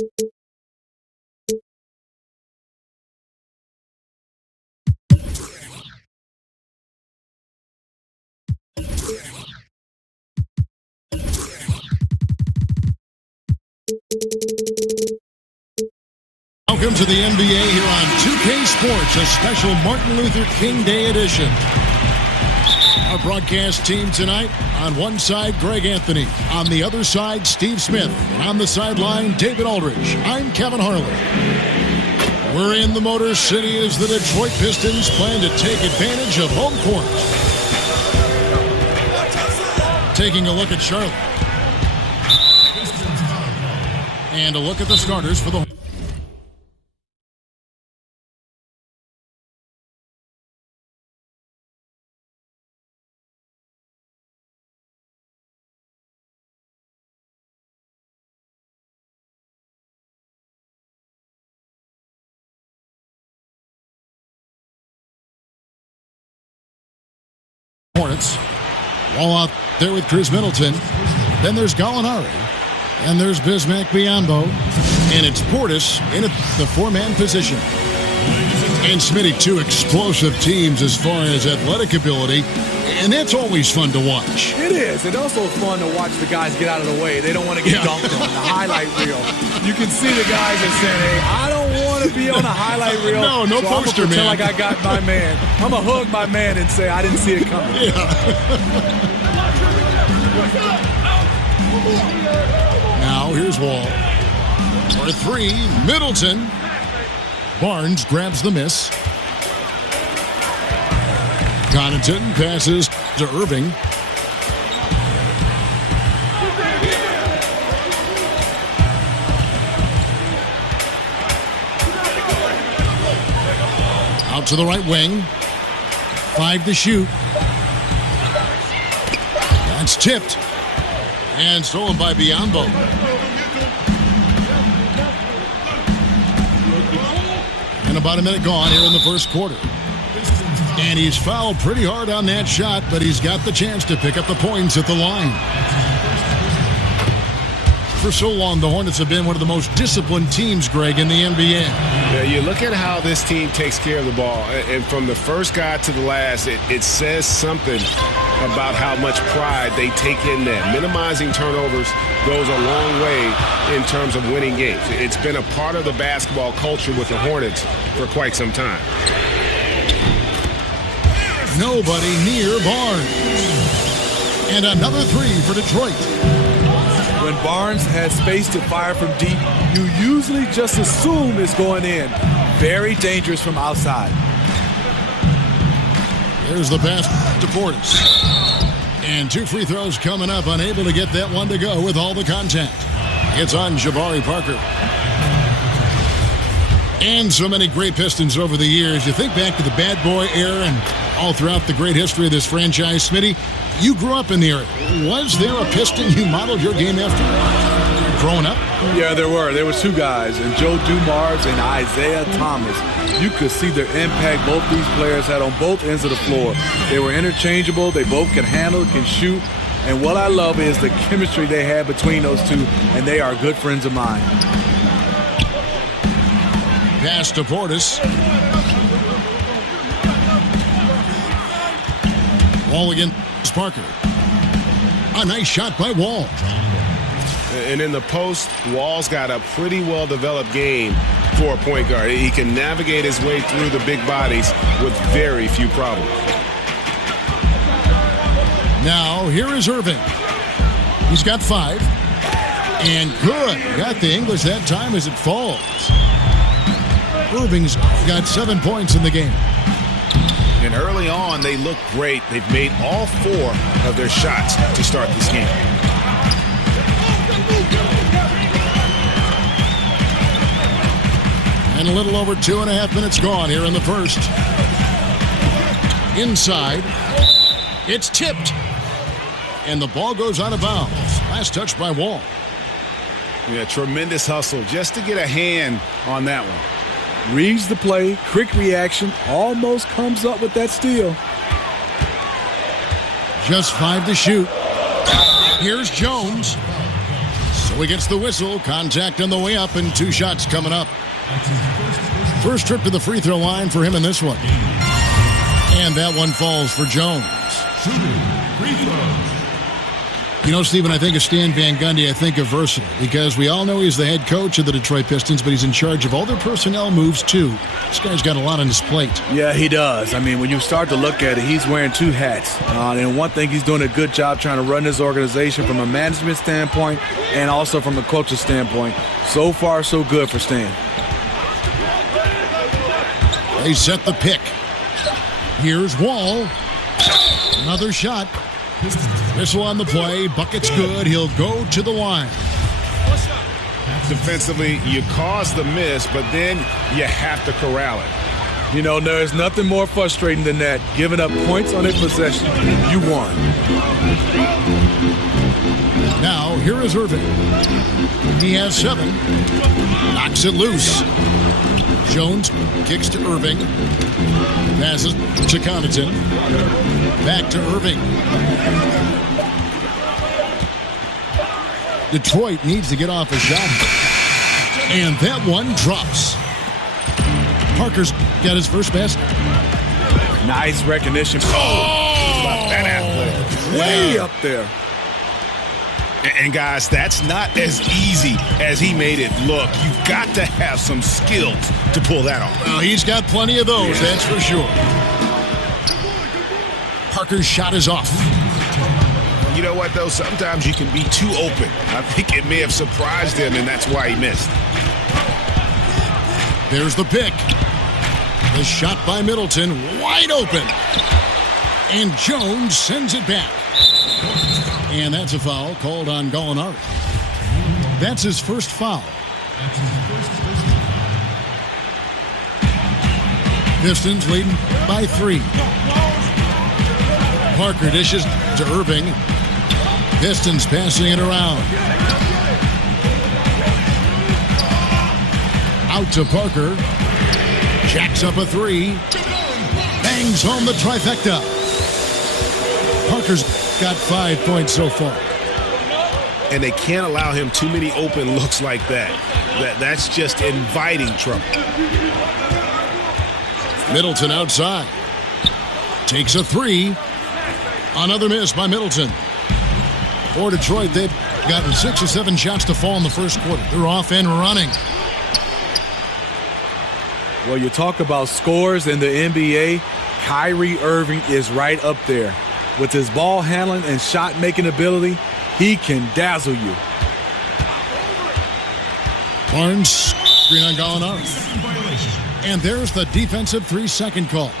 Welcome to the NBA here on 2K Sports, a special Martin Luther King Day edition. Our broadcast team tonight, on one side, Greg Anthony. On the other side, Steve Smith. And on the sideline, David Aldridge. I'm Kevin Harlan. We're in the Motor City as the Detroit Pistons plan to take advantage of home court. Taking a look at Charlotte. And a look at the starters for the Hornets. Wall out there with Chris Middleton. Then there's Gallinari. And there's Bismack Biyombo. And it's Portis in the four-man position. And Smitty, two explosive teams as far as athletic ability. And that's always fun to watch. It is. It's also fun to watch the guys get out of the way. They don't want to get dunked on the highlight reel. You can see the guys that saying, hey, I don't want to be on a highlight reel. No so poster, I'm man. like I got my man. I'm going to hug my man and say I didn't see it coming. Now here's Wall. For three, Middleton. Barnes grabs the miss. Connaughton passes to Irving. Out to the right wing. 5 to shoot. That's tipped. And stolen by Biyombo. And about a minute gone here in the first quarter. And he's fouled pretty hard on that shot, but he's got the chance to pick up the points at the line. For so long, the Hornets have been one of the most disciplined teams, Greg, in the NBA. Yeah, you look at how this team takes care of the ball, and from the first guy to the last, it says something about how much pride they take in that. Minimizing turnovers goes a long way in terms of winning games. It's been a part of the basketball culture with the Hornets for quite some time. Nobody near Barnes. And another three for Detroit. When Barnes has space to fire from deep, you usually just assume it's going in. Very dangerous from outside. There's the pass to Portis. And 2 free throws coming up, unable to get that one to go with all the contact. It's on Jabari Parker. And so many great Pistons over the years. You think back to the bad boy era and all throughout the great history of this franchise. Smitty, you grew up in the era. Was there a Piston you modeled your game after growing up? Yeah, there were. There were 2 guys, and Joe Dumars and Isaiah Thomas. You could see the impact both these players had on both ends of the floor. They were interchangeable. They both can handle, can shoot. And what I love is the chemistry they had between those two, and they are good friends of mine. Pass to Portis. Wall against Parker. A nice shot by Wall. And in the post, Wall's got a pretty well-developed game for a point guard. He can navigate his way through the big bodies with very few problems. Now, here is Irving. He's got 5. And good. Got the English that time as it falls. Irving's got 7 points in the game. And early on, they look great. They've made all 4 of their shots to start this game. And a little over 2.5 minutes gone here in the first. Inside. It's tipped. And the ball goes out of bounds. Last touch by Wall. Yeah, tremendous hustle just to get a hand on that one. Reads the play, quick reaction, almost comes up with that steal. Just 5 to shoot. Here's Jones. So he gets the whistle. Contact on the way up and 2 shots coming up. First trip to the free throw line for him in this one. And that one falls for Jones. You know, Stephen, I think of Stan Van Gundy, I think of versatile, because we all know he's the head coach of the Detroit Pistons, but he's in charge of all their personnel moves, too. This guy's got a lot on his plate. Yeah, he does. I mean, when you start to look at it, he's wearing 2 hats. And one thing, he's doing a good job trying to run this organization from a management standpoint and also from a culture standpoint. So far, so good for Stan. They set the pick. Here's Wall. Another shot. Whistle on the play. Bucket's good. He'll go to the line. Defensively, you cause the miss, but then you have to corral it. You know, there's nothing more frustrating than that. Giving up points on a possession. You won. Now, here is Irving. He has 7. Knocks it loose. Jones kicks to Irving. Passes to Connaughton. Back to Irving. Detroit needs to get off a shot. And that one drops. Parker's got his first basket. Nice recognition. Oh! That athlete. Way up there. And guys, that's not as easy as he made it look. You've got to have some skills to pull that off. Well, he's got plenty of those, that's for sure. Parker's shot is off. You know what, though? Sometimes you can be too open. I think it may have surprised him, and that's why he missed. There's the pick. The shot by Middleton, wide open. And Jones sends it back. And that's a foul called on Gallinari. That's his first foul. Pistons leading by 3. Parker dishes to Irving. Pistons passing it around. Out to Parker. Jacks up a 3. Bangs home the trifecta. Parker's got 5 points so far. And they can't allow him too many open looks like that. That's just inviting trouble. Middleton outside. Takes a 3. Another miss by Middleton. For Detroit, they've gotten 6 or 7 shots to fall in the first quarter. They're off and running. Well, you talk about scores in the NBA. Kyrie Irving is right up there. With his ball handling and shot-making ability, he can dazzle you. Barnes, screen on Gallinari. And there's the defensive 3-second call.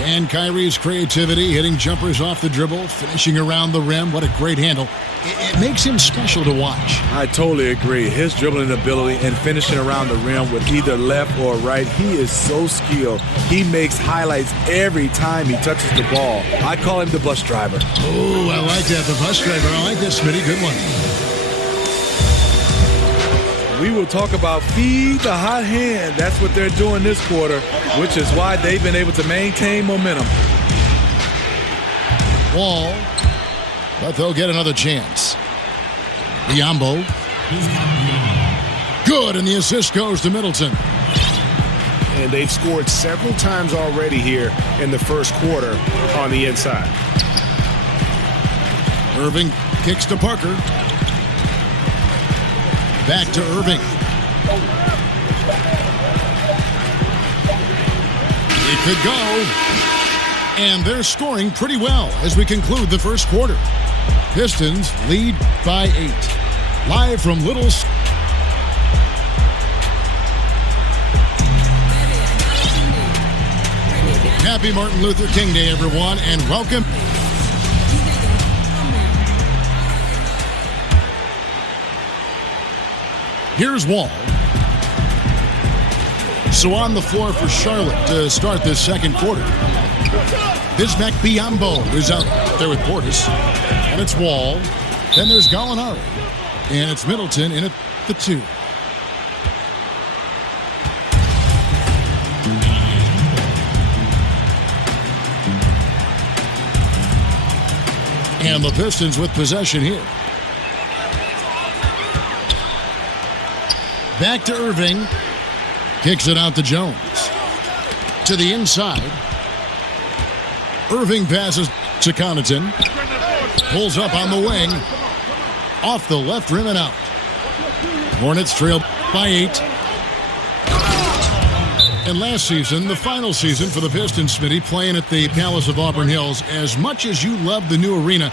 And Kyrie's creativity, hitting jumpers off the dribble, finishing around the rim. What a great handle. It makes him special to watch. I totally agree. His dribbling ability and finishing around the rim with either left or right, he is so skilled. He makes highlights every time he touches the ball. I call him the bus driver. Oh, I like that, the bus driver. I like that, Smitty. Good one. We will talk about feed the hot hand. That's what they're doing this quarter, which is why they've been able to maintain momentum. Wall, but they'll get another chance. Biyombo. Good, and the assist goes to Middleton. And they've scored several times already here in the first quarter on the inside. Irving kicks to Parker. Back to Irving. It could go. And they're scoring pretty well as we conclude the first quarter. Pistons lead by 8. Live from Little... Happy Martin Luther King Day, everyone, and welcome. Here's Wall. So on the floor for Charlotte to start this second quarter. Bismack Biyombo is out there with Portis. And it's Wall. Then there's Gallinari. And it's Middleton in at the 2. And the Pistons with possession here. Back to Irving. Kicks it out to Jones. To the inside. Irving passes to Connaughton. Pulls up on the wing. Off the left rim and out. Hornets trail by 8. And last season, the final season for the Pistons, Smitty, playing at the Palace of Auburn Hills, as much as you love the new arena,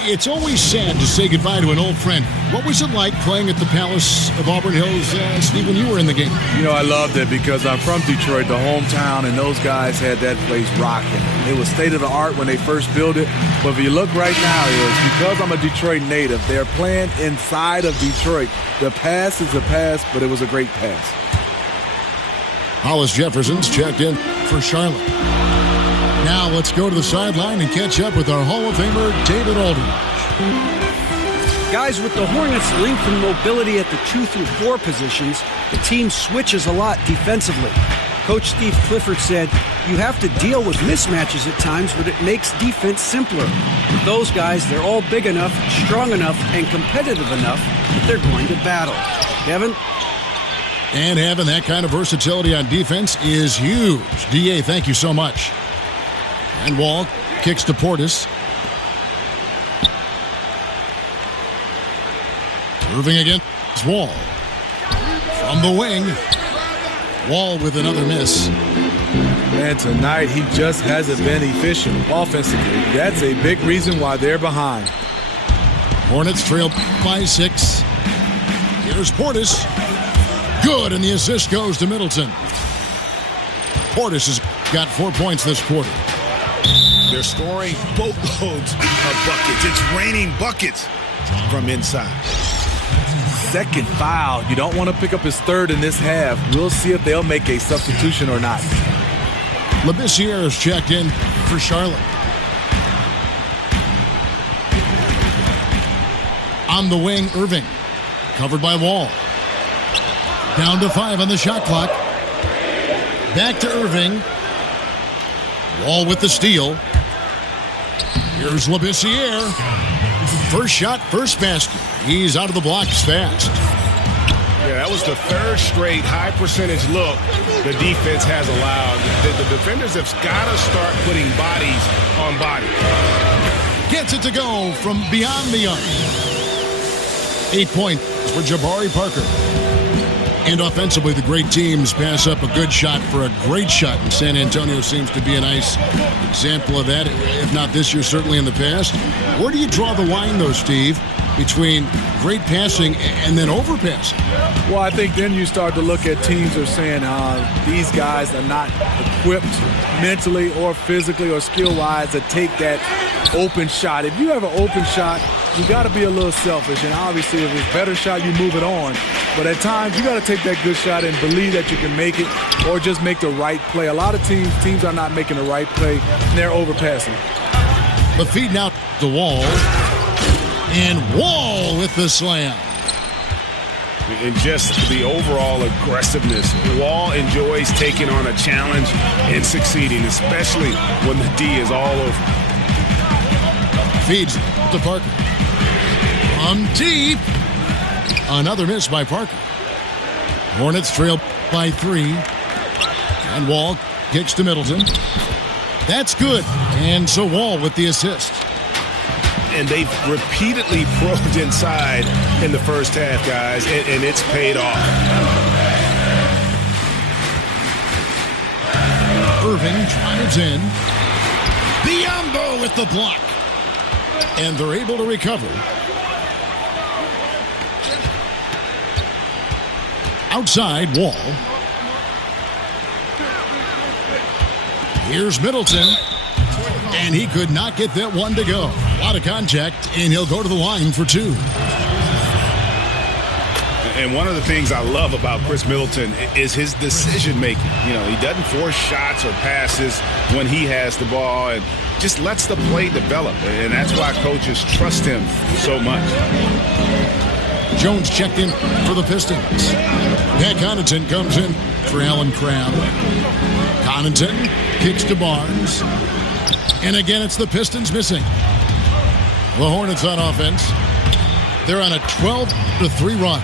it's always sad to say goodbye to an old friend. What was it like playing at the Palace of Auburn Hills, Steve, when you were in the game? You know, I loved it because I'm from Detroit, the hometown, and those guys had that place rocking. It was state of the art when they first built it. But if you look right now, it's because I'm a Detroit native. They're playing inside of Detroit. The pass is a pass, but it was a great pass. Hollis Jefferson's checked in for Charlotte. Now let's go to the sideline and catch up with our Hall of Famer, David Aldridge. Guys, with the Hornets' length and mobility at the 2 through 4 positions, the team switches a lot defensively. Coach Steve Clifford said, you have to deal with mismatches at times, but it makes defense simpler. With those guys, they're all big enough, strong enough, and competitive enough that they're going to battle. Kevin? And having that kind of versatility on defense is huge. D.A., thank you so much. And Wall kicks to Portis. Irving against Wall. From the wing. Wall with another miss. And tonight, he just hasn't been efficient offensively. That's a big reason why they're behind. Hornets trail by 6. Here's Portis. Good, and the assist goes to Middleton. Portis has got 4 points this quarter. They're scoring boatloads of buckets. It's raining buckets from inside. Second foul. You don't want to pick up his third in this half. We'll see if they'll make a substitution or not. Labissiere is checked in for Charlotte. On the wing, Irving. Covered by Wall. Down to 5 on the shot clock. Back to Irving. Wall with the steal. Here's Labissiere. First shot, first basket. He's out of the blocks fast. Yeah, that was the third straight high percentage look the defense has allowed. The defenders have got to start putting bodies on bodies. Gets it to go from beyond the arc. 8 points for Jabari Parker. And offensively, the great teams pass up a good shot for a great shot. And San Antonio seems to be a nice example of that, if not this year, certainly in the past. Where do you draw the line, though, Steve, between great passing and then overpassing? Well, I think then you start to look at teams that are saying these guys are not equipped mentally or physically or skill-wise to take that open shot. If you have an open shot, you got to be a little selfish. And obviously, if it's a better shot, you move it on. But at times, you got to take that good shot and believe that you can make it or just make the right play. A lot of teams are not making the right play, and they're overpassing. But feeding out the Wall. And Wall with the slam. And just the overall aggressiveness. Wall enjoys taking on a challenge and succeeding, especially when the D is all over. Feeds to Parker. From deep. Another miss by Parker. Hornets trail by 3. And Wall kicks to Middleton. That's good. And so Wall with the assist. And they've repeatedly probed inside in the first half, guys, and it's paid off. Irving drives in. Biyombo with the block. And they're able to recover. Outside, Wall. Here's Middleton. And he could not get that one to go. A lot of contact, and he'll go to the line for 2. And one of the things I love about Chris Middleton is his decision-making. You know, he doesn't force shots or passes when he has the ball and just lets the play develop. And that's why coaches trust him so much. Jones checked in for the Pistons. Pat Connaughton comes in for Allen Crabbe. Connaughton kicks to Barnes. And again, it's the Pistons missing. The Hornets on offense. They're on a 12-3 run.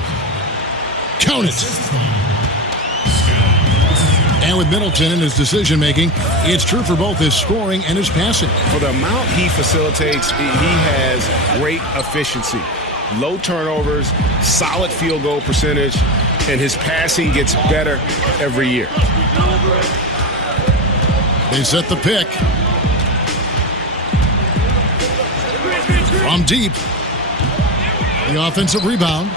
Count it. And with Middleton in his decision-making, it's true for both his scoring and his passing. For the amount he facilitates, he has great efficiency. Low turnovers, solid field goal percentage, and his passing gets better every year. They set the pick. From deep. The offensive rebound.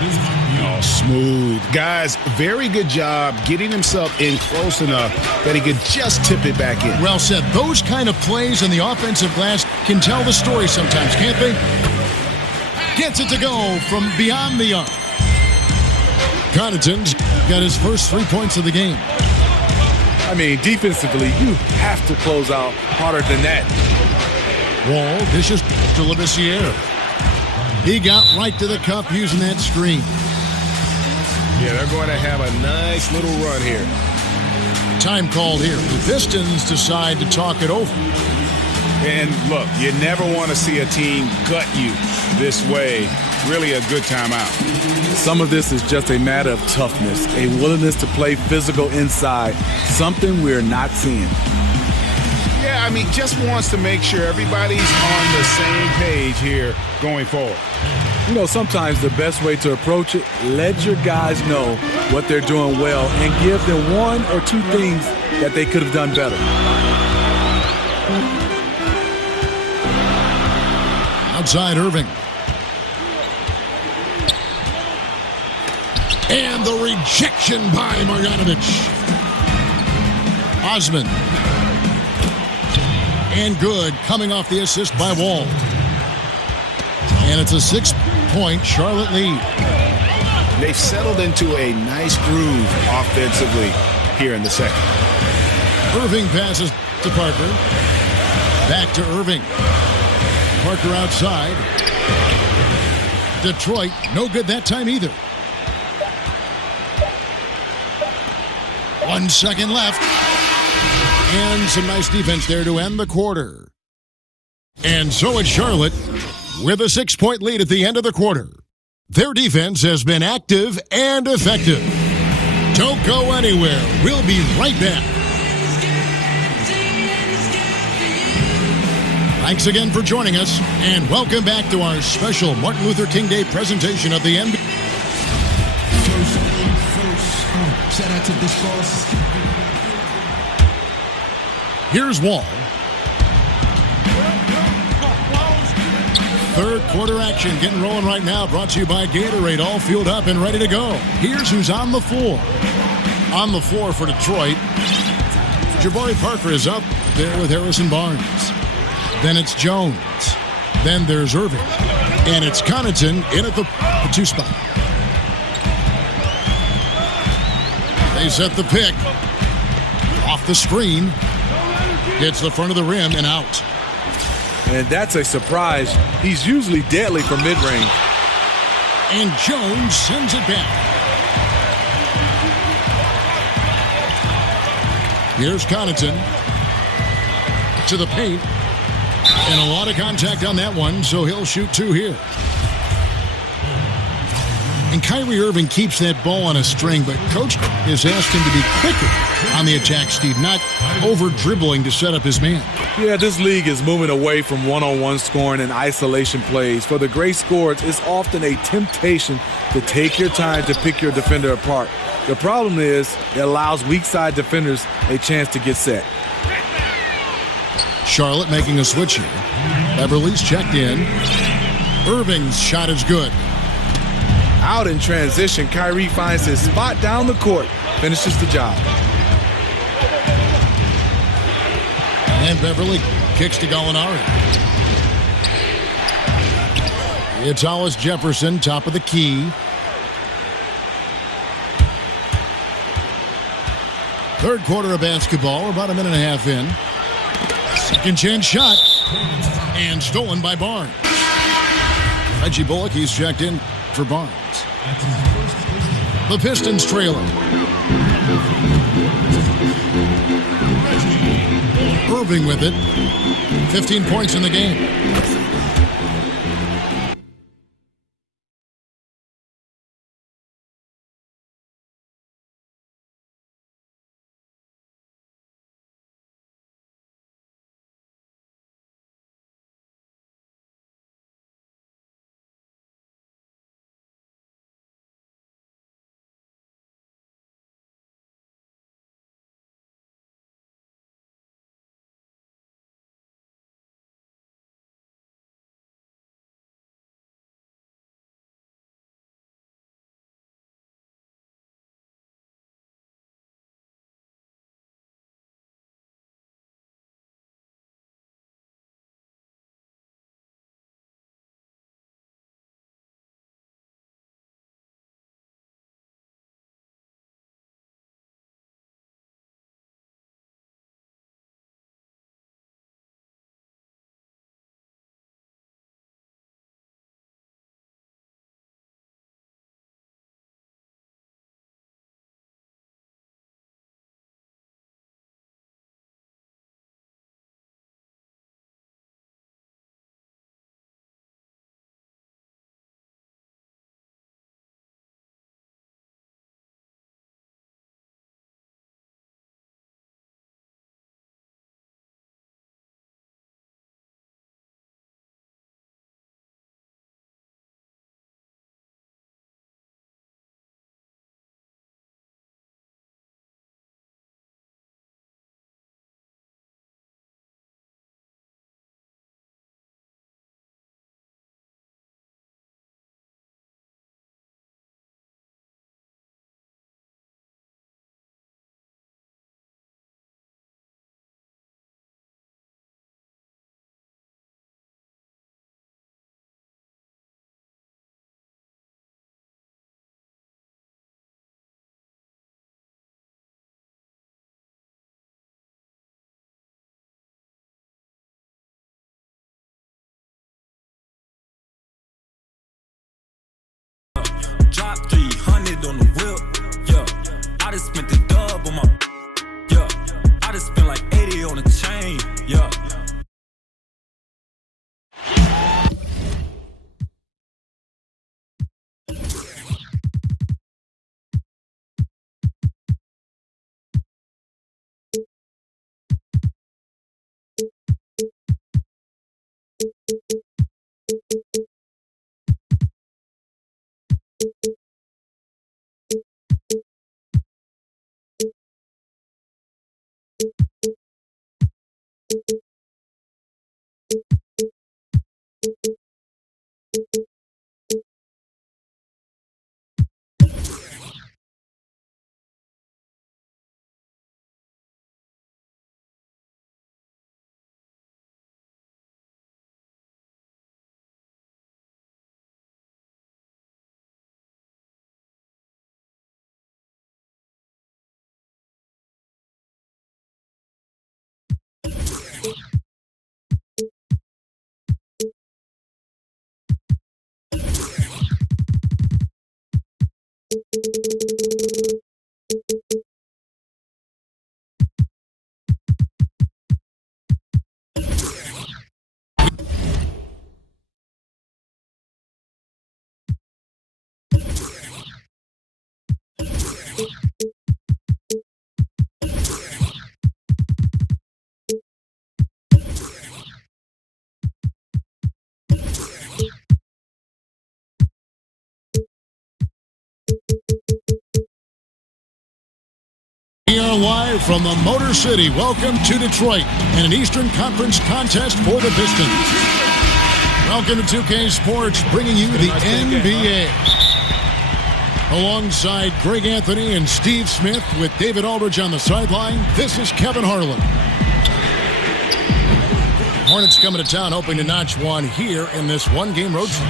Oh, smooth. Guys, very good job getting himself in close enough that he could just tip it back in. Well said. Those kind of plays in the offensive glass can tell the story sometimes, can't they? Gets it to go from beyond the arc. Connaughton's got his first 3 points of the game. I mean, defensively, you have to close out harder than that. Wall dishes to Labissiere. He got right to the cup using that screen. Yeah, they're going to have a nice little run here. Time called here. The Pistons decide to talk it over. And look, you never want to see a team gut you this way. Really a good timeout. Some of this is just a matter of toughness, a willingness to play physical inside, something we're not seeing. Yeah, I mean, just wants to make sure everybody's on the same page here going forward. You know, sometimes the best way to approach it, let your guys know what they're doing well and give them one or two things that they could have done better. Outside Irving. And the rejection by Marjanovic. Osman. And good, coming off the assist by Wall. And it's a 6-point Charlotte lead. They've settled into a nice groove offensively here in the second. Irving passes to Parker. Back to Irving. Parker outside. Detroit, no good that time either. 1 second left. And some nice defense there to end the quarter. And so it's Charlotte with a 6-point lead at the end of the quarter. Their defense has been active and effective. Don't go anywhere. We'll be right back. Thanks again for joining us, and welcome back to our special Martin Luther King Day presentation of the NBA. Shout out to this boss. Here's Wall. Third quarter action getting rolling right now. Brought to you by Gatorade. All fueled up and ready to go. Here's who's on the floor. On the floor for Detroit. Jabari Parker is up there with Harrison Barnes. Then it's Jones. Then there's Irving. And it's Connaughton in at the 2 spot. They set the pick. Off the screen. Hits the front of the rim and out. And that's a surprise. He's usually deadly from mid-range. And Jones sends it back. Here's Connaughton to the paint. And a lot of contact on that one, so he'll shoot 2 here. And Kyrie Irving keeps that ball on a string, but Coach has asked him to be quicker on the attack, Steve, not over-dribbling to set up his man. Yeah, this league is moving away from one-on-one scoring and isolation plays. For the great scorers, it's often a temptation to take your time to pick your defender apart. The problem is it allows weak-side defenders a chance to get set. Charlotte making a switch here. Beverly's checked in. Irving's shot is good. Out in transition, Kyrie finds his spot down the court, finishes the job. And Beverly kicks to Gallinari. It's Hollis Jefferson, top of the key. Third quarter of basketball, about a minute and a half in. Second chance shot. And stolen by Barnes. Reggie Bullock, he's checked in for Barnes. The Pistons trailing. Irving with it. 15 points in the game. top, 300 on the whip. Yeah, I just spent the dub on my. Yeah, I just spent like 80 on a chain. Yeah. We are live from the Motor City. Welcome to Detroit and an Eastern Conference contest for the Pistons. Welcome to 2K Sports, bringing you the NBA. Alongside Greg Anthony and Steve Smith with David Aldridge on the sideline, this is Kevin Harlan. Hornets coming to town hoping to notch one here in this one-game road trip.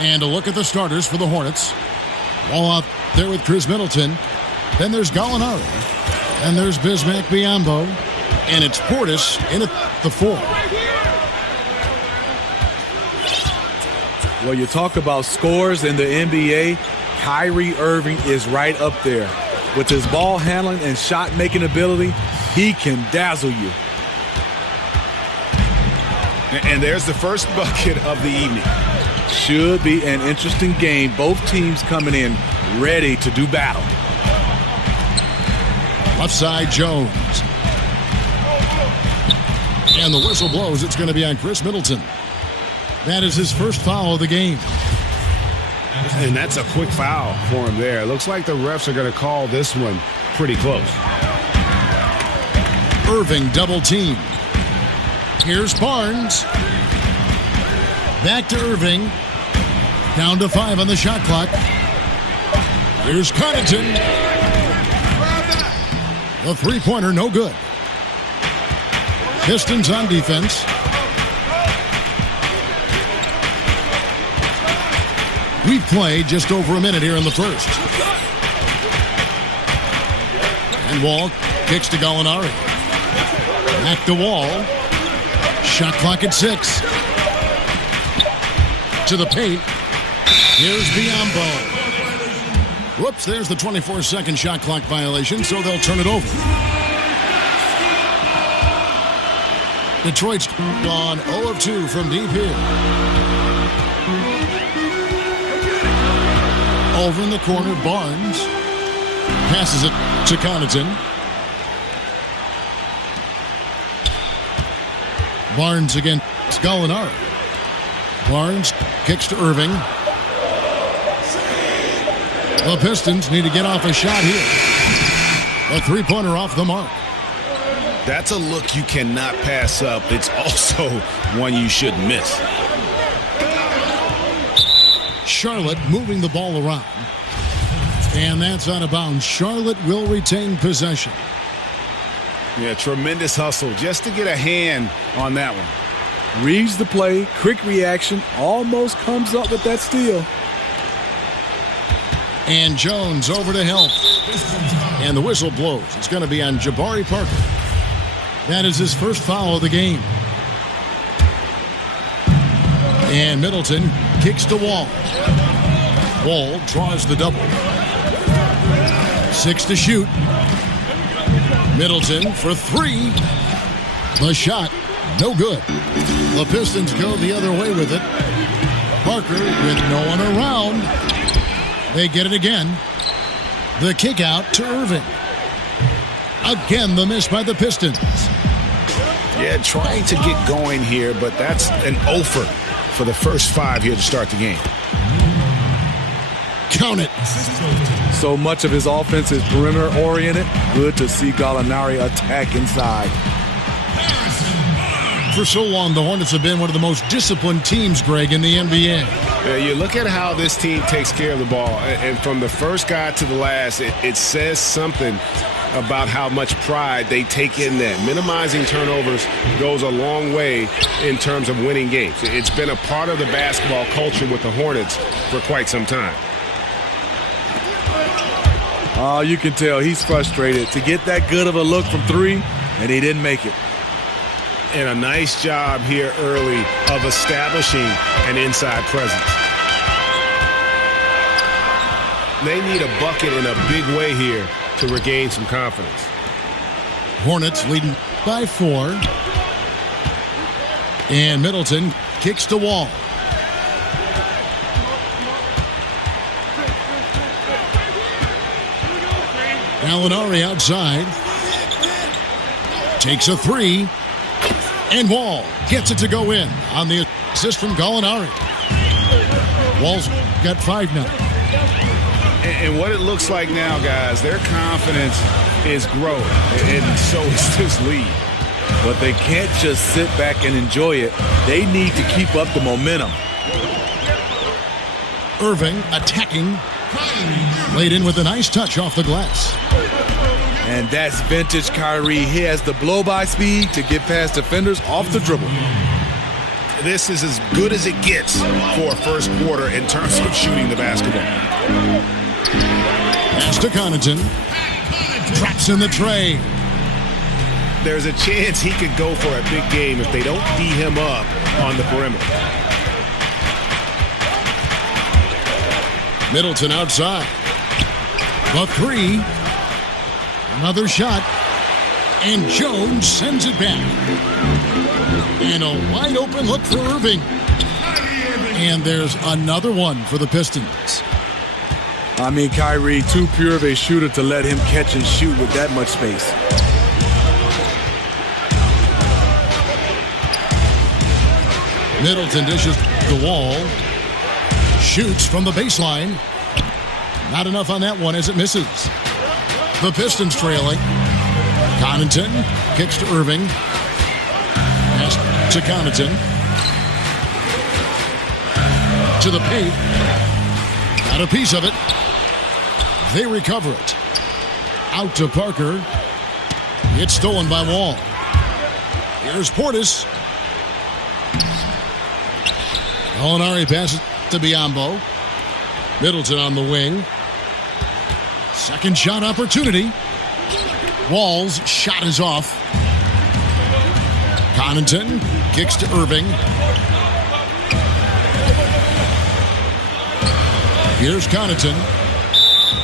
And a look at the starters for the Hornets. Wall out there with Chris Middleton. Then there's Gallinari. And there's Bismack Biyombo. And it's Portis in at the 4. Well, you talk about scores in the NBA, Kyrie Irving is right up there. With his ball handling and shot-making ability, he can dazzle you. And there's the first bucket of the evening. Should be an interesting game. Both teams coming in ready to do battle. Left side, Jones. And the whistle blows. It's going to be on Chris Middleton. That is his first foul of the game. And that's a quick foul for him there. Looks like the refs are going to call this one pretty close. Irving double team. Here's Barnes. Back to Irving. Down to 5 on the shot clock. Here's Connaughton. The three-pointer, no good. Pistons on defense. We've played just over a minute here in the first. And Wall kicks to Gallinari. Back to Wall. Shot clock at 6. To the paint. Here's Biyombo. Whoops, there's the 24-second shot clock violation, so they'll turn it over. Detroit's gone 0 of 2 from deep here. Over in the corner, Barnes. Passes it to Connaughton. Barnes against Gallinari. Barnes kicks to Irving. The Pistons need to get off a shot here. A three-pointer off the mark. That's a look you cannot pass up. It's also one you shouldn't miss. Charlotte moving the ball around. And that's out of bounds. Charlotte will retain possession. Yeah, tremendous hustle just to get a hand on that one. Reads the play, quick reaction, almost comes up with that steal. And Jones over to help. And the whistle blows. It's going to be on Jabari Parker. That is his first foul of the game. And Middleton kicks to Wall. Wall draws the double. 6 to shoot. Middleton for 3. The shot, no good. The Pistons go the other way with it. Parker with no one around. They get it again. The kick out to Irving. Again, the miss by the Pistons. Yeah, trying to get going here, but that's an offer for the first 5 here to start the game. Count it. So much of his offense is perimeter-oriented. Good to see Gallinari attack inside. For so long, the Hornets have been one of the most disciplined teams, Greg, in the NBA. Yeah, you look at how this team takes care of the ball, and from the first guy to the last, it says something about how much pride they take in that. Minimizing turnovers goes a long way in terms of winning games. It's been a part of the basketball culture with the Hornets for quite some time. Oh, you can tell he's frustrated to get that good of a look from 3, and he didn't make it. And a nice job here early of establishing an inside presence. They need a bucket in a big way here to regain some confidence. Hornets leading by 4. And Middleton kicks to Wall. Gallinari outside. Takes a 3. And Wall gets it to go in on the assist from Gallinari. Wall's got 5 now. And what it looks like now, guys, their confidence is growing, and so is this lead. But they can't just sit back and enjoy it. They need to keep up the momentum. Irving attacking. Laid in with a nice touch off the glass. And that's vintage Kyrie. He has the blow-by speed to get past defenders off the dribble. This is as good as it gets for a first quarter in terms of shooting the basketball. Pass to Connaughton. Drops in the tray. There's a chance he could go for a big game if they don't D him up on the perimeter. Middleton outside. The 3. Another shot. And Jones sends it back. And a wide open look for Irving. And there's another one for the Pistons. I mean, Kyrie, too pure of a shooter to let him catch and shoot with that much space. Middleton dishes the Wall. Shoots from the baseline. Not enough on that one as it misses. The Pistons trailing. Connaughton kicks to Irving. Pass to Connaughton. To the paint. Got a piece of it. They recover it. Out to Parker. It's stolen by Wall. Here's Portis. Gallinari passes to Biyombo. Middleton on the wing. Second shot opportunity. Wall's shot is off. Connaughton kicks to Irving. Here's Connaughton.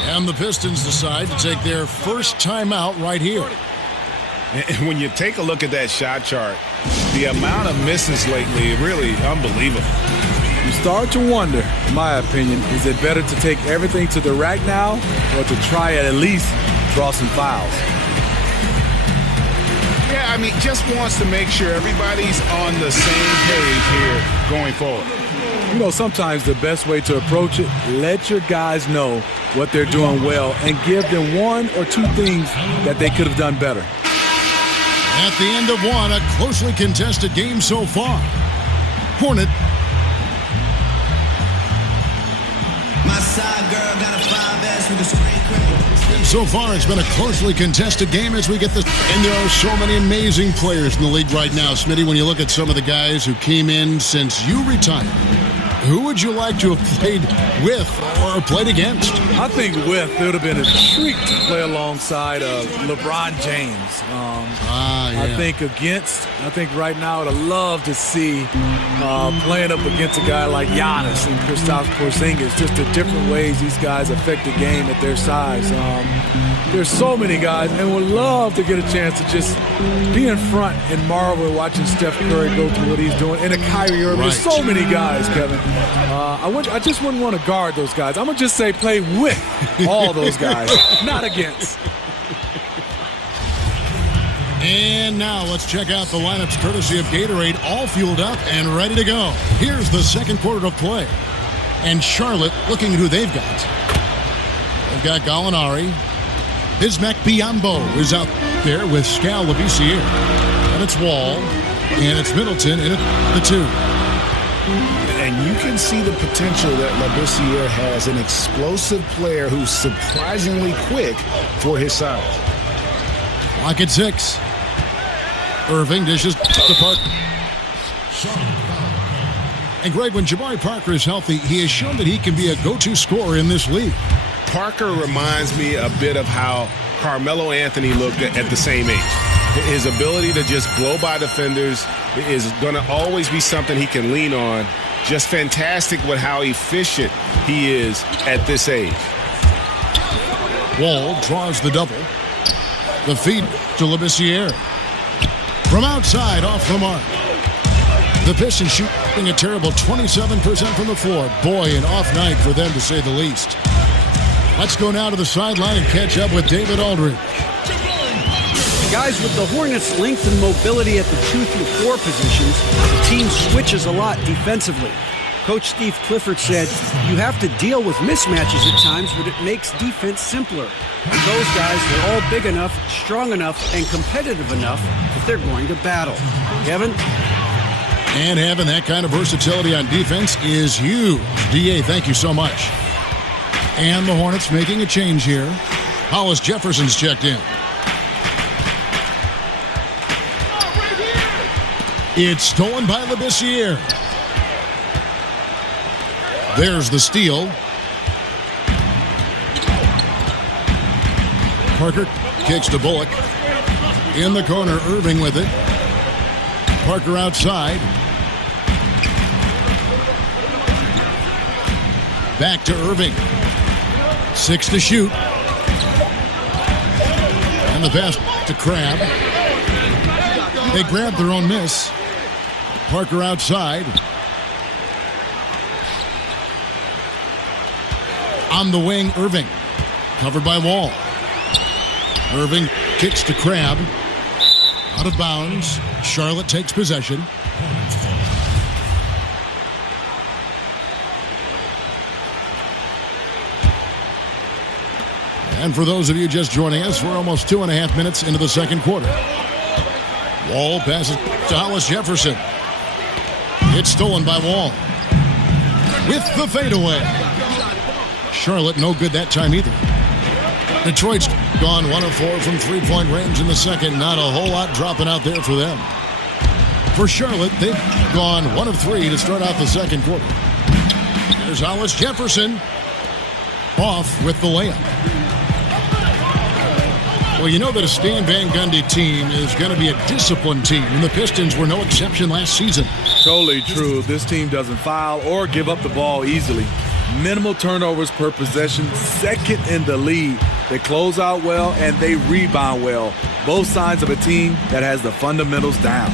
And the Pistons decide to take their first timeout right here. And when you take a look at that shot chart, the amount of misses lately, really unbelievable. You start to wonder, in my opinion, is it better to take everything to the rack now or to try at least draw some fouls? Yeah, I mean, just wants to make sure everybody's on the same page here going forward. You know, sometimes the best way to approach it, let your guys know what they're doing well and give them 1 or 2 things that they could have done better. At the end of one, a closely contested game so far. Hornet. My side girl got a 5S with a screen criminal. And so far, it's been a closely contested game as we get this. And there are so many amazing players in the league right now, Smitty, when you look at some of the guys who came in since you retired. Who would you like to have played with or played against? I think with, it would have been a treat to play alongside LeBron James. I think against, I think right now I would have loved to see playing up against a guy like Giannis and Kristaps Porzingis, just the different ways these guys affect the game at their size. There's so many guys, and would love to get a chance to just be in front and marvel watching Steph Curry go through what he's doing, and a Kyrie Irving. There's so many guys, Kevin. I just wouldn't want to guard those guys. I'm going to just say play with all those guys, not against. And now let's check out the lineups courtesy of Gatorade, all fueled up and ready to go. Here's the second quarter of play. And Charlotte looking at who they've got. They've got Gallinari. Bismack Biyombo is out there with Skal Labissiere. And it's Wall. And it's Middleton in the 2. And you can see the potential that Labissiere has, an explosive player who's surprisingly quick for his size. Clock at 6. Irving dishes to Parker. And Greg, when Jabari Parker is healthy, he has shown that he can be a go-to scorer in this league. Parker reminds me a bit of how Carmelo Anthony looked at the same age. His ability to just blow by defenders is going to always be something he can lean on. Just fantastic with how efficient he is at this age. Wall draws the double. The feed to Labissiere. From outside, off the mark. The Pistons shooting a terrible 27% from the floor. Boy, an off night for them, to say the least. Let's go now to the sideline and catch up with David Aldridge. Guys, with the Hornets' length and mobility at the 2 through 4 positions, the team switches a lot defensively. Coach Steve Clifford said, you have to deal with mismatches at times, but it makes defense simpler. And those guys, they're all big enough, strong enough, and competitive enough if they're going to battle. Kevin? And having that kind of versatility on defense is huge. D.A., thank you so much. And the Hornets making a change here. Hollis Jefferson's checked in. It's stolen by Labissiere. There's the steal. Parker kicks to Bullock. In the corner, Irving with it. Parker outside. Back to Irving. 6 to shoot. And the pass to Crabbe. They grab their own miss. Parker outside. On the wing, Irving. Covered by Wall. Irving kicks to Crabbe. Out of bounds. Charlotte takes possession. And for those of you just joining us, we're almost 2.5 minutes into the second quarter. Wall passes to Hollis Jefferson. It's stolen by Wall. With the fadeaway. Charlotte no good that time either. Detroit's gone 1 of 4 from three-point range in the second. Not a whole lot dropping out there for them. For Charlotte, they've gone 1 of 3 to start out the second quarter. There's Hollis Jefferson. Off with the layup. Well, you know that a Stan Van Gundy team is going to be a disciplined team, and the Pistons were no exception last season. Totally true. This team doesn't foul or give up the ball easily. Minimal turnovers per possession, second in the league. They close out well and they rebound well. Both sides of a team that has the fundamentals down.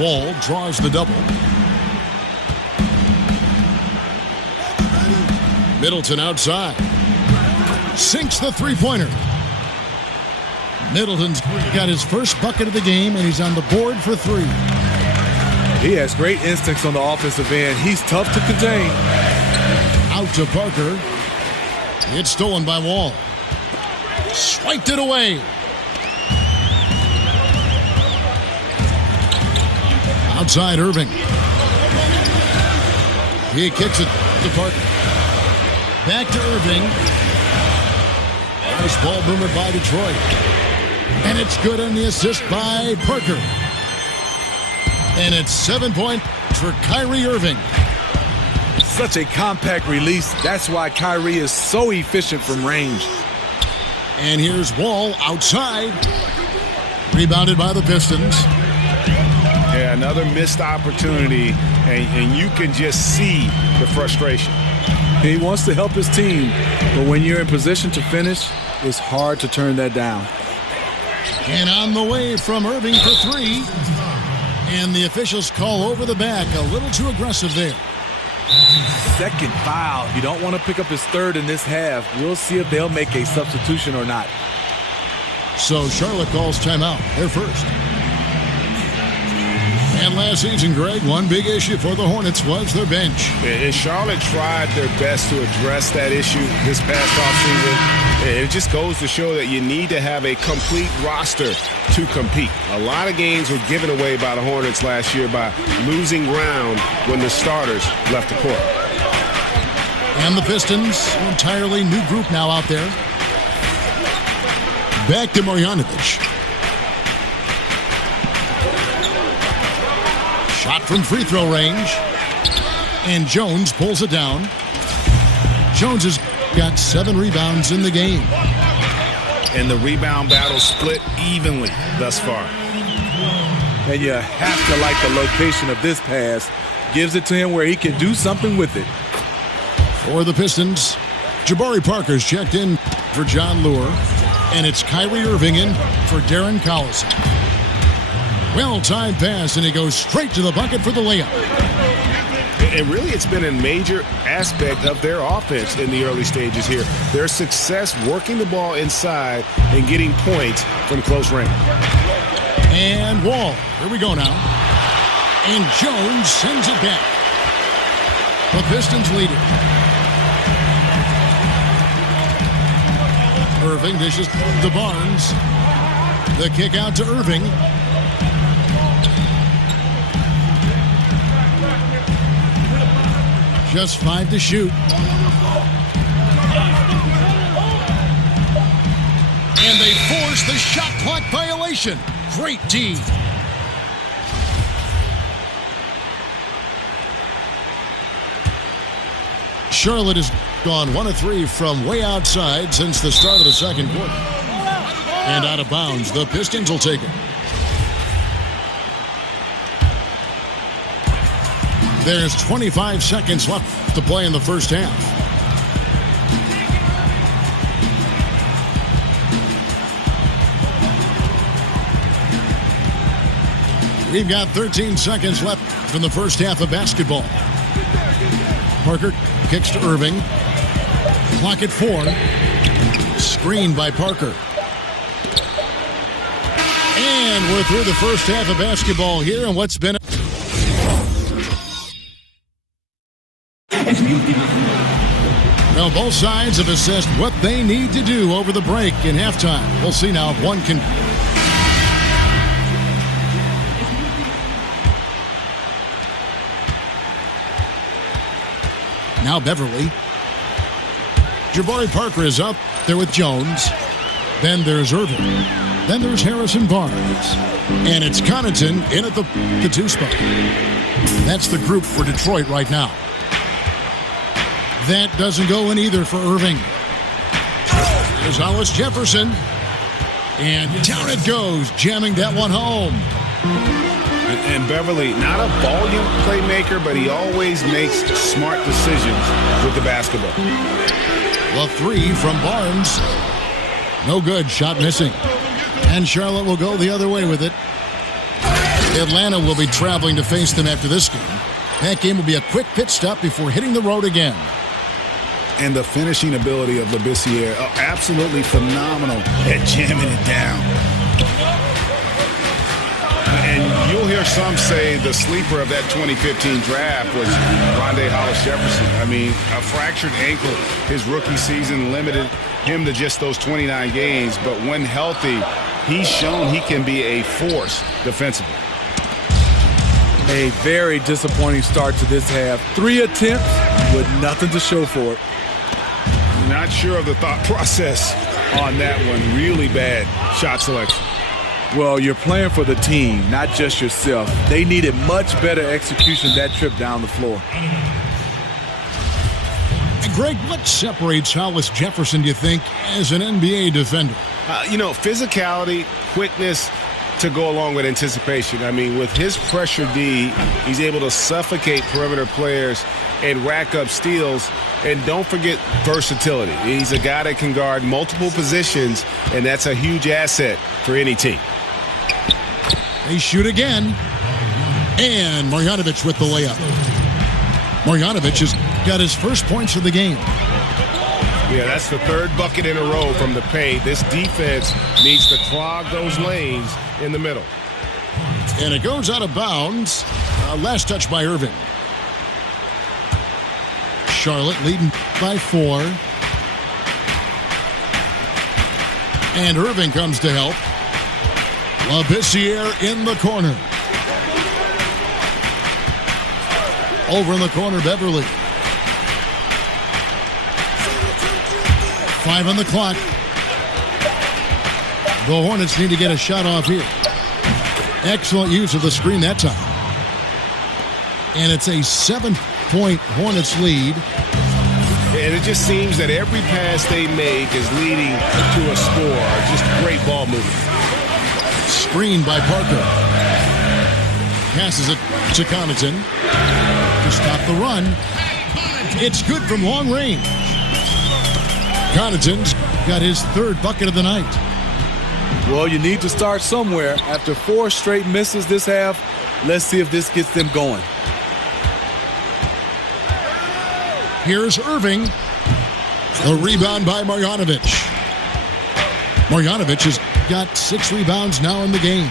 Wall draws the double. Middleton outside. Sinks the three-pointer. Middleton's got his first bucket of the game, and he's on the board for 3. He has great instincts on the offensive end. He's tough to contain. Out to Parker. It's stolen by Wall. Swiped it away. Outside Irving. He kicks it to Parker. Back to Irving. Nice ball boomer by Detroit. And it's good on the assist by Parker. And it's 7-point for Kyrie Irving. Such a compact release. That's why Kyrie is so efficient from range. And here's Wall outside. Rebounded by the Pistons. Yeah, another missed opportunity, and you can just see the frustration. He wants to help his team, but when you're in position to finish, it's hard to turn that down. And on the way from Irving for three. And the officials call over the back. A little too aggressive there. Second foul. You don't want to pick up his third in this half. We'll see if they'll make a substitution or not. So Charlotte calls timeout. They're first. And last season, Greg, one big issue for the Hornets was their bench. And Charlotte tried their best to address that issue this past offseason. It just goes to show that you need to have a complete roster to compete. A lot of games were given away by the Hornets last year by losing ground when the starters left the court. And the Pistons, an entirely new group now out there. Back to Marjanovic. Shot from free throw range. And Jones pulls it down. Jones has got 7 rebounds in the game. And the rebound battle split evenly thus far. And you have to like the location of this pass. Gives it to him where he can do something with it. For the Pistons, Jabari Parker's checked in for John Lure. And it's Kyrie Irving in for Darren Collison. Well-timed pass, and he goes straight to the bucket for the layup. And really, it's been a major aspect of their offense in the early stages here. Their success working the ball inside and getting points from close range. And Wall. Here we go now. And Jones sends it back. The Pistons lead it. Irving dishes to Barnes. The kick out to Irving. Just 5 to shoot. And they force the shot clock violation. Great D. Charlotte has gone 1 of 3 from way outside since the start of the second quarter. And out of bounds, the Pistons will take it. There's 25 seconds left to play in the first half. We've got 13 seconds left in the first half of basketball. Parker kicks to Irving. Clock at 4. Screen by Parker. And we're through the first half of basketball here, and what's been Well, both sides have assessed what they need to do over the break in halftime. We'll see now if one can. Now Beverly. Jabari Parker is up there with Jones. Then there's Irving. Then there's Harrison Barnes. And it's Connaughton in at the 2 spot. That's the group for Detroit right now. That doesn't go in either for Irving. There's Hollis Jefferson. And down it goes, jamming that one home. And Beverly, not a volume playmaker, but he always makes smart decisions with the basketball. The 3 from Barnes. No good, shot missing. And Charlotte will go the other way with it. Atlanta will be traveling to face them after this game. That game will be a quick pit stop before hitting the road again. And the finishing ability of Labissiere, absolutely phenomenal at jamming it down. And you'll hear some say the sleeper of that 2015 draft was Rondé Hollis Jefferson. I mean, a fractured ankle his rookie season limited him to just those 29 games. But when healthy, he's shown he can be a force defensively. A very disappointing start to this half. 3 attempts with nothing to show for it. Not sure of the thought process on that one. Really bad shot selection. Well, you're playing for the team, not just yourself. They needed much better execution that trip down the floor. Greg, what separates Hollis Jefferson, do you think, as an NBA defender? Physicality, quickness to go along with anticipation. I mean, with his pressure D, he's able to suffocate perimeter players and rack up steals. And don't forget versatility. He's a guy that can guard multiple positions, and that's a huge asset for any team. They shoot again. And Marjanovic with the layup. Marjanovic has got his first points of the game. Yeah, that's the third bucket in a row from the paint. This defense needs to clog those lanes in the middle. And it goes out of bounds. Last touch by Irving. Charlotte leading by 4. And Irving comes to help. Labissiere in the corner. Over in the corner, Beverly. 5 on the clock. The Hornets need to get a shot off here. Excellent use of the screen that time. And it's a 7-point Hornets lead. And it just seems that every pass they make is leading to a score. Just great ball movement. Screened by Parker. Passes it to Connaughton. To stop the run. It's good from long range. Connaughton's got his third bucket of the night. Well, you need to start somewhere. After 4 straight misses this half, let's see if this gets them going. Here's Irving. The rebound by Marjanovic. Marjanovic has got 6 rebounds now in the game.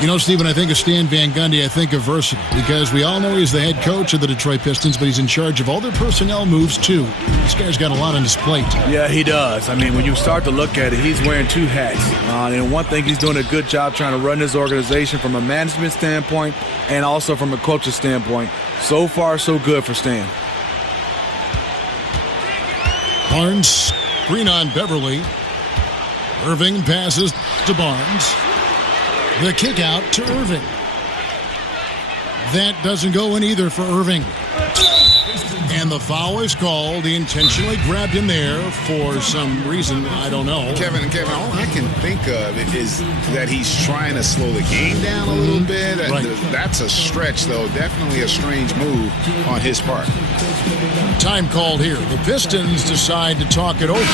You know, Steve, when I think of Stan Van Gundy, I think of versatile, because we all know he's the head coach of the Detroit Pistons, but he's in charge of all their personnel moves, too. This guy's got a lot on his plate. Yeah, he does. I mean, when you start to look at it, he's wearing 2 hats. And one thing, he's doing a good job trying to run his organization from a management standpoint and also from a coach's standpoint. So far, so good for Stan. Barnes, screen on Beverly. Irving passes to Barnes. The kick out to Irving. That doesn't go in either for Irving. And the foul is called. He intentionally grabbed him there for some reason. I don't know. Kevin, all I can think of is that he's trying to slow the game down a little bit. Right. That's a stretch, though. Definitely a strange move on his part. Time called here. The Pistons decide to talk it over.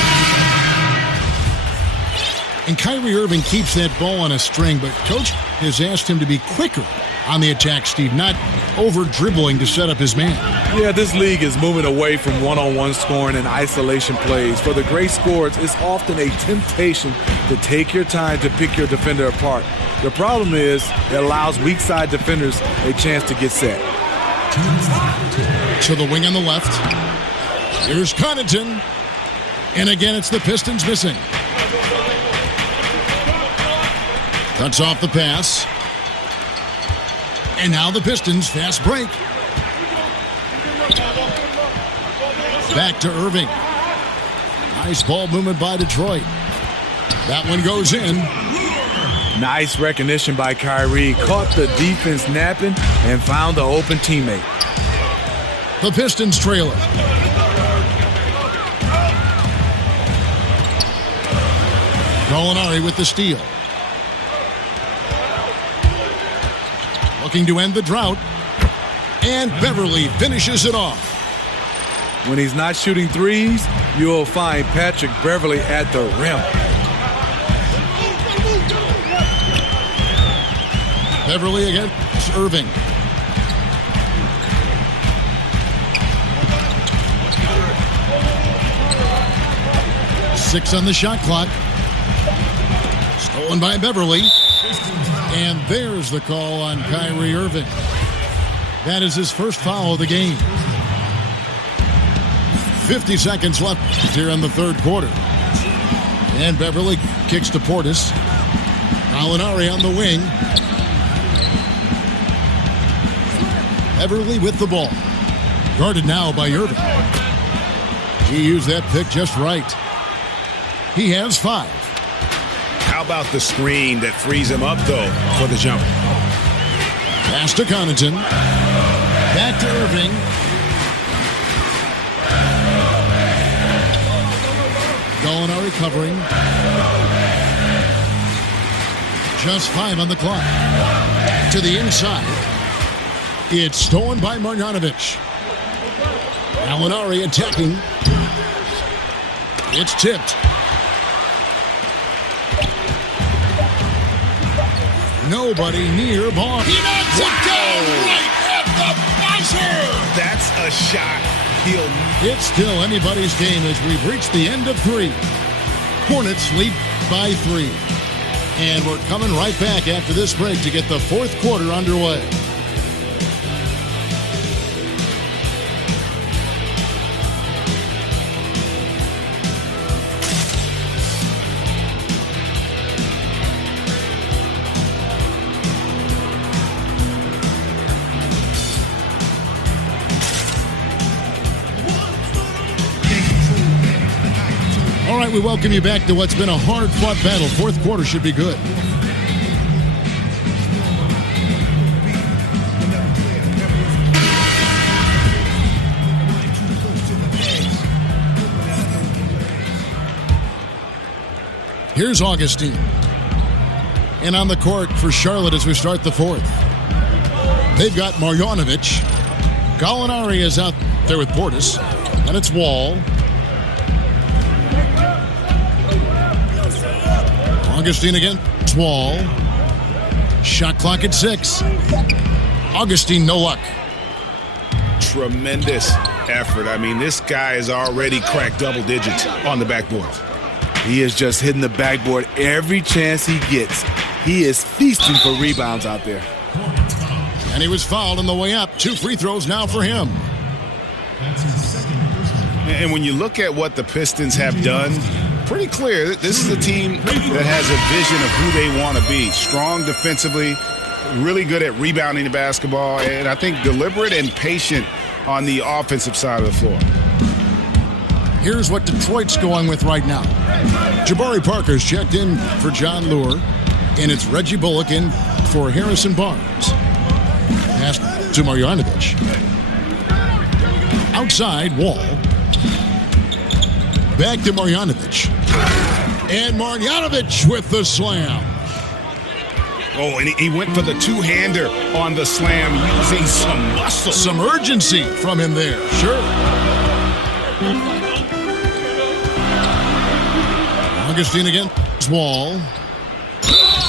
And Kyrie Irving keeps that ball on a string, but Coach has asked him to be quicker on the attack, Steve, not over-dribbling to set up his man. Yeah, this league is moving away from one-on-one scoring and isolation plays. For the great scorers, it's often a temptation to take your time to pick your defender apart. The problem is it allows weak side defenders a chance to get set. To the wing on the left. Here's Connaughton. And again, it's the Pistons missing. Cuts off the pass. And now the Pistons fast break. Back to Irving. Nice ball movement by Detroit. That one goes in. Nice recognition by Kyrie. Caught the defense napping and found the open teammate. The Pistons trail it. Gallinari with the steal. Looking to end the drought. And Beverly finishes it off. When he's not shooting threes, you'll find Patrick Beverly at the rim. Beverly against Irving. Six on the shot clock. Stolen by Beverly. And there's the call on Kyrie Irving. That is his first foul of the game. 50 seconds left here in the third quarter. And Beverly kicks to Portis. Gallinari on the wing. Beverly with the ball. Guarded now by Irving. He used that pick just right. He has 5. How about the screen that frees him up, though, for the jumper? Pass to Connaughton. Back to Irving. Gallinari covering. Just 5 on the clock. To the inside. It's stolen by Marjanovic. Gallinari attacking. It's tipped. Nobody near ball. He knocks it down right at the buzzer. That's a shot. It's still anybody's game as we've reached the end of 3. Hornets lead by 3. And we're coming right back after this break to get the 4th quarter underway. All right, we welcome you back to what's been a hard-fought battle. 4th quarter should be good. Here's Augustine. And on the court for Charlotte as we start the 4th. They've got Marjanovic. Gallinari is out there with Portis. And it's Wall. Augustine against Wall. Shot clock at 6. Augustine, no luck. Tremendous effort. I mean, this guy has already cracked double digits on the backboard. He is just hitting the backboard every chance he gets. He is feasting for rebounds out there. And he was fouled on the way up. 2 free throws now for him. And when you look at what the Pistons have done, pretty clear this is a team that has a vision of who they want to be. Strong defensively, really good at rebounding the basketball, and I think deliberate and patient on the offensive side of the floor. Here's what Detroit's going with right now. Jabari Parker's checked in for John Lure, and it's Reggie Bullock in for Harrison Barnes. Pass to Marjanovic. Outside, Wall. Back to Marjanovic. And Marjanovic with the slam. Oh, and he went for the two-hander on the slam using some muscle. Some urgency from him there. Sure. Augustine against Wall.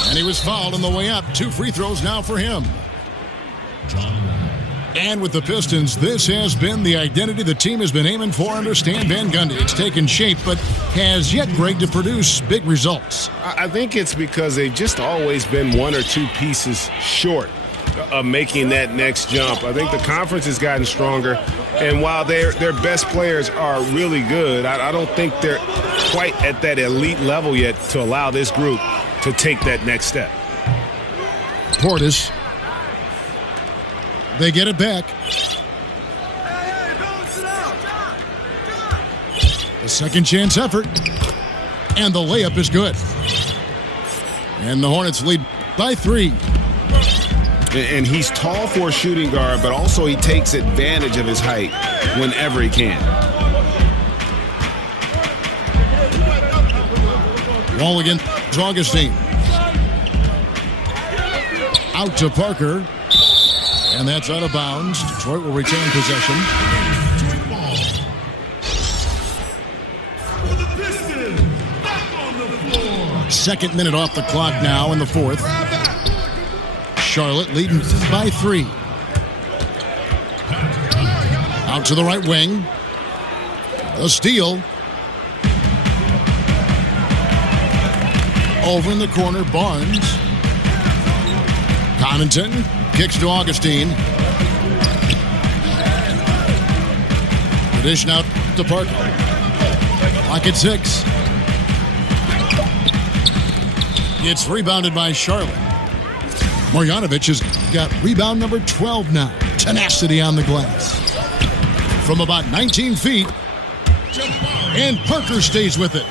And he was fouled on the way up. 2 free throws now for him. And with the Pistons, this has been the identity the team has been aiming for under Stan Van Gundy. It's taken shape, but has yet, Greg, to produce big results. I think it's because they've just always been 1 or 2 pieces short of making that next jump. I think the conference has gotten stronger, and while their best players are really good, I don't think they're quite at that elite level yet to allow this group to take that next step. Portis. They get it back. A second chance effort. And the layup is good. And the Hornets lead by 3. And he's tall for a shooting guard, but also he takes advantage of his height whenever he can. Wall against Augustine. Out to Parker. And that's out of bounds. Detroit will retain possession. Second minute off the clock now in the 4th. Charlotte leading by 3. Out to the right wing. A steal. Over in the corner, Barnes. Connaughton kicks to Augustine. The dish now to Parker. Clock at 6. It's rebounded by Charlotte. Marjanovic has got rebound number 12 now. Tenacity on the glass. From about 19 feet. And Parker stays with it.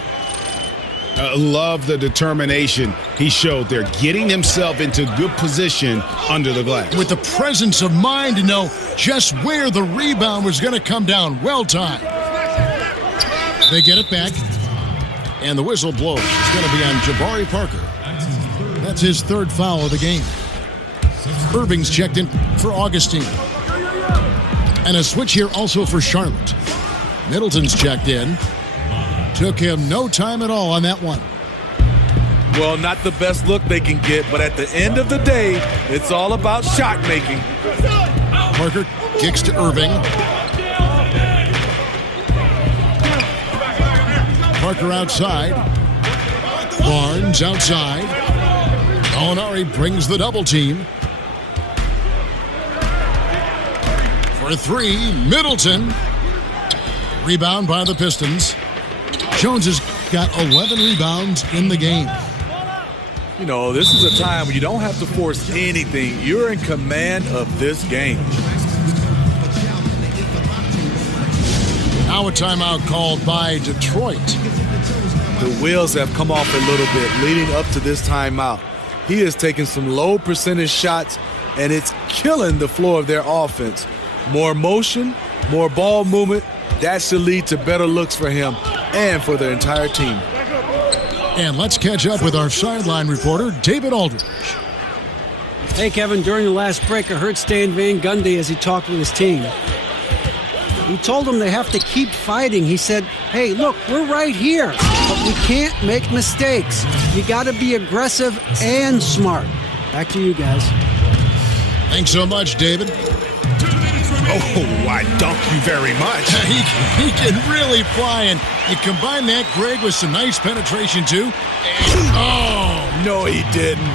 Love the determination he showed there, getting himself into good position under the glass. With the presence of mind to know just where the rebound was going to come down. Well timed. They get it back, and the whistle blows. It's going to be on Jabari Parker. That's his third foul of the game. Irving's checked in for Augustine. And a switch here also for Charlotte. Middleton's checked in. Took him no time at all on that one. Well, not the best look they can get, but at the end of the day, it's all about shot making. Parker kicks to Irving. Parker outside. Barnes outside. Gallinari brings the double team. For three, Middleton. Rebound by the Pistons. Jones has got 11 rebounds in the game. You know, this is a time when you don't have to force anything. You're in command of this game. Now a timeout called by Detroit. The wheels have come off a little bit leading up to this timeout. He is taking some low percentage shots, and it's killing the flow of their offense. More motion, more ball movement, that should lead to better looks for him and for the entire team. And let's catch up with our sideline reporter, David Aldridge. Hey, Kevin, during the last break, I heard Stan Van Gundy as he talked with his team. He told them they have to keep fighting. He said, hey, look, we're right here, but we can't make mistakes. You got to be aggressive and smart. Back to you guys. Thanks so much, David. Oh, I dunk you very much. He can really fly, and you combine that, Greg, with some nice penetration, too. Oh, no, he didn't.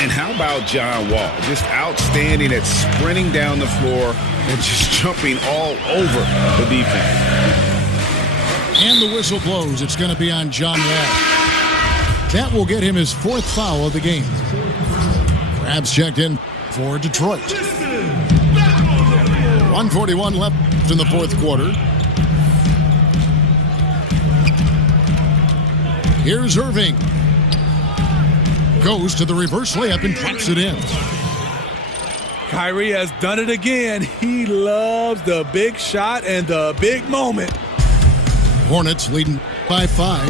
And how about John Wall? Just outstanding at sprinting down the floor and just jumping all over the defense. And the whistle blows. It's going to be on John Wall. That will get him his fourth foul of the game. Crabs checked in for Detroit. 1:41 left in the fourth quarter. Here's Irving. Goes to the reverse layup and drops it in. Kyrie has done it again. He loves the big shot and the big moment. Hornets leading by 5.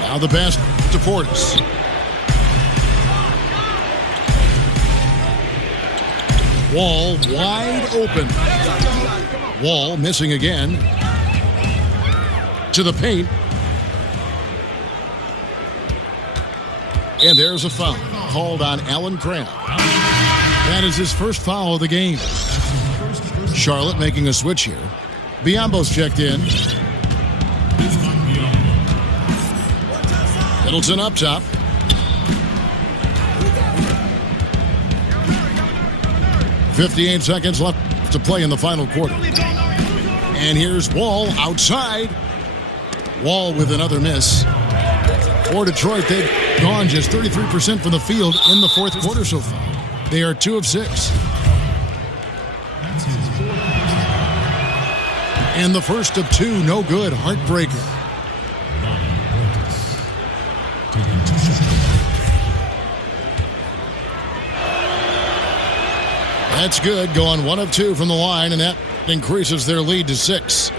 Now the pass to Portis. Wall wide open. Wall missing again. To the paint. And there's a foul called on Allen Crabbe. That is his first foul of the game. Charlotte making a switch here. Biombo's checked in. Middleton up top. .58 seconds left to play in the final quarter. And here's Wall outside. Wall with another miss. For Detroit, they've gone just 33% from the field in the fourth quarter so far. They are 2 of 6. And the first of 2, no good. Heartbreaker. That's good. Going 1 of 2 from the line, and that increases their lead to 6.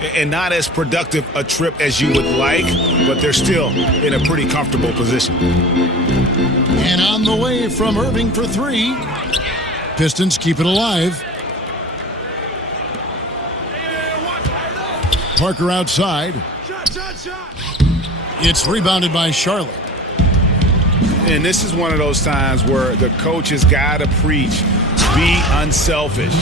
And not as productive a trip as you would like, but they're still in a pretty comfortable position. And on the way from Irving for 3. Pistons keep it alive. Parker outside. It's rebounded by Charlotte. And this is one of those times where the coach has got to preach, be unselfish.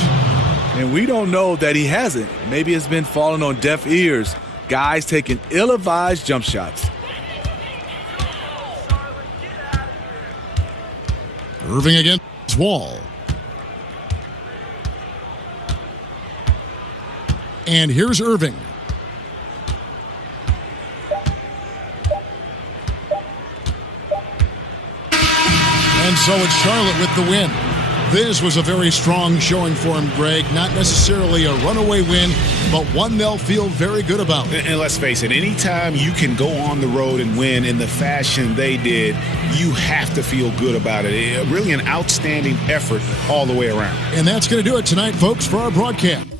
And we don't know that he hasn't. Maybe it's been falling on deaf ears. Guys taking ill-advised jump shots. Irving against Wall. And here's Irving. And so it's Charlotte with the win. This was a very strong showing for him, Greg. Not necessarily a runaway win, but one they'll feel very good about. And let's face it, anytime you can go on the road and win in the fashion they did, you have to feel good about it. Really an outstanding effort all the way around. And that's going to do it tonight, folks, for our broadcast.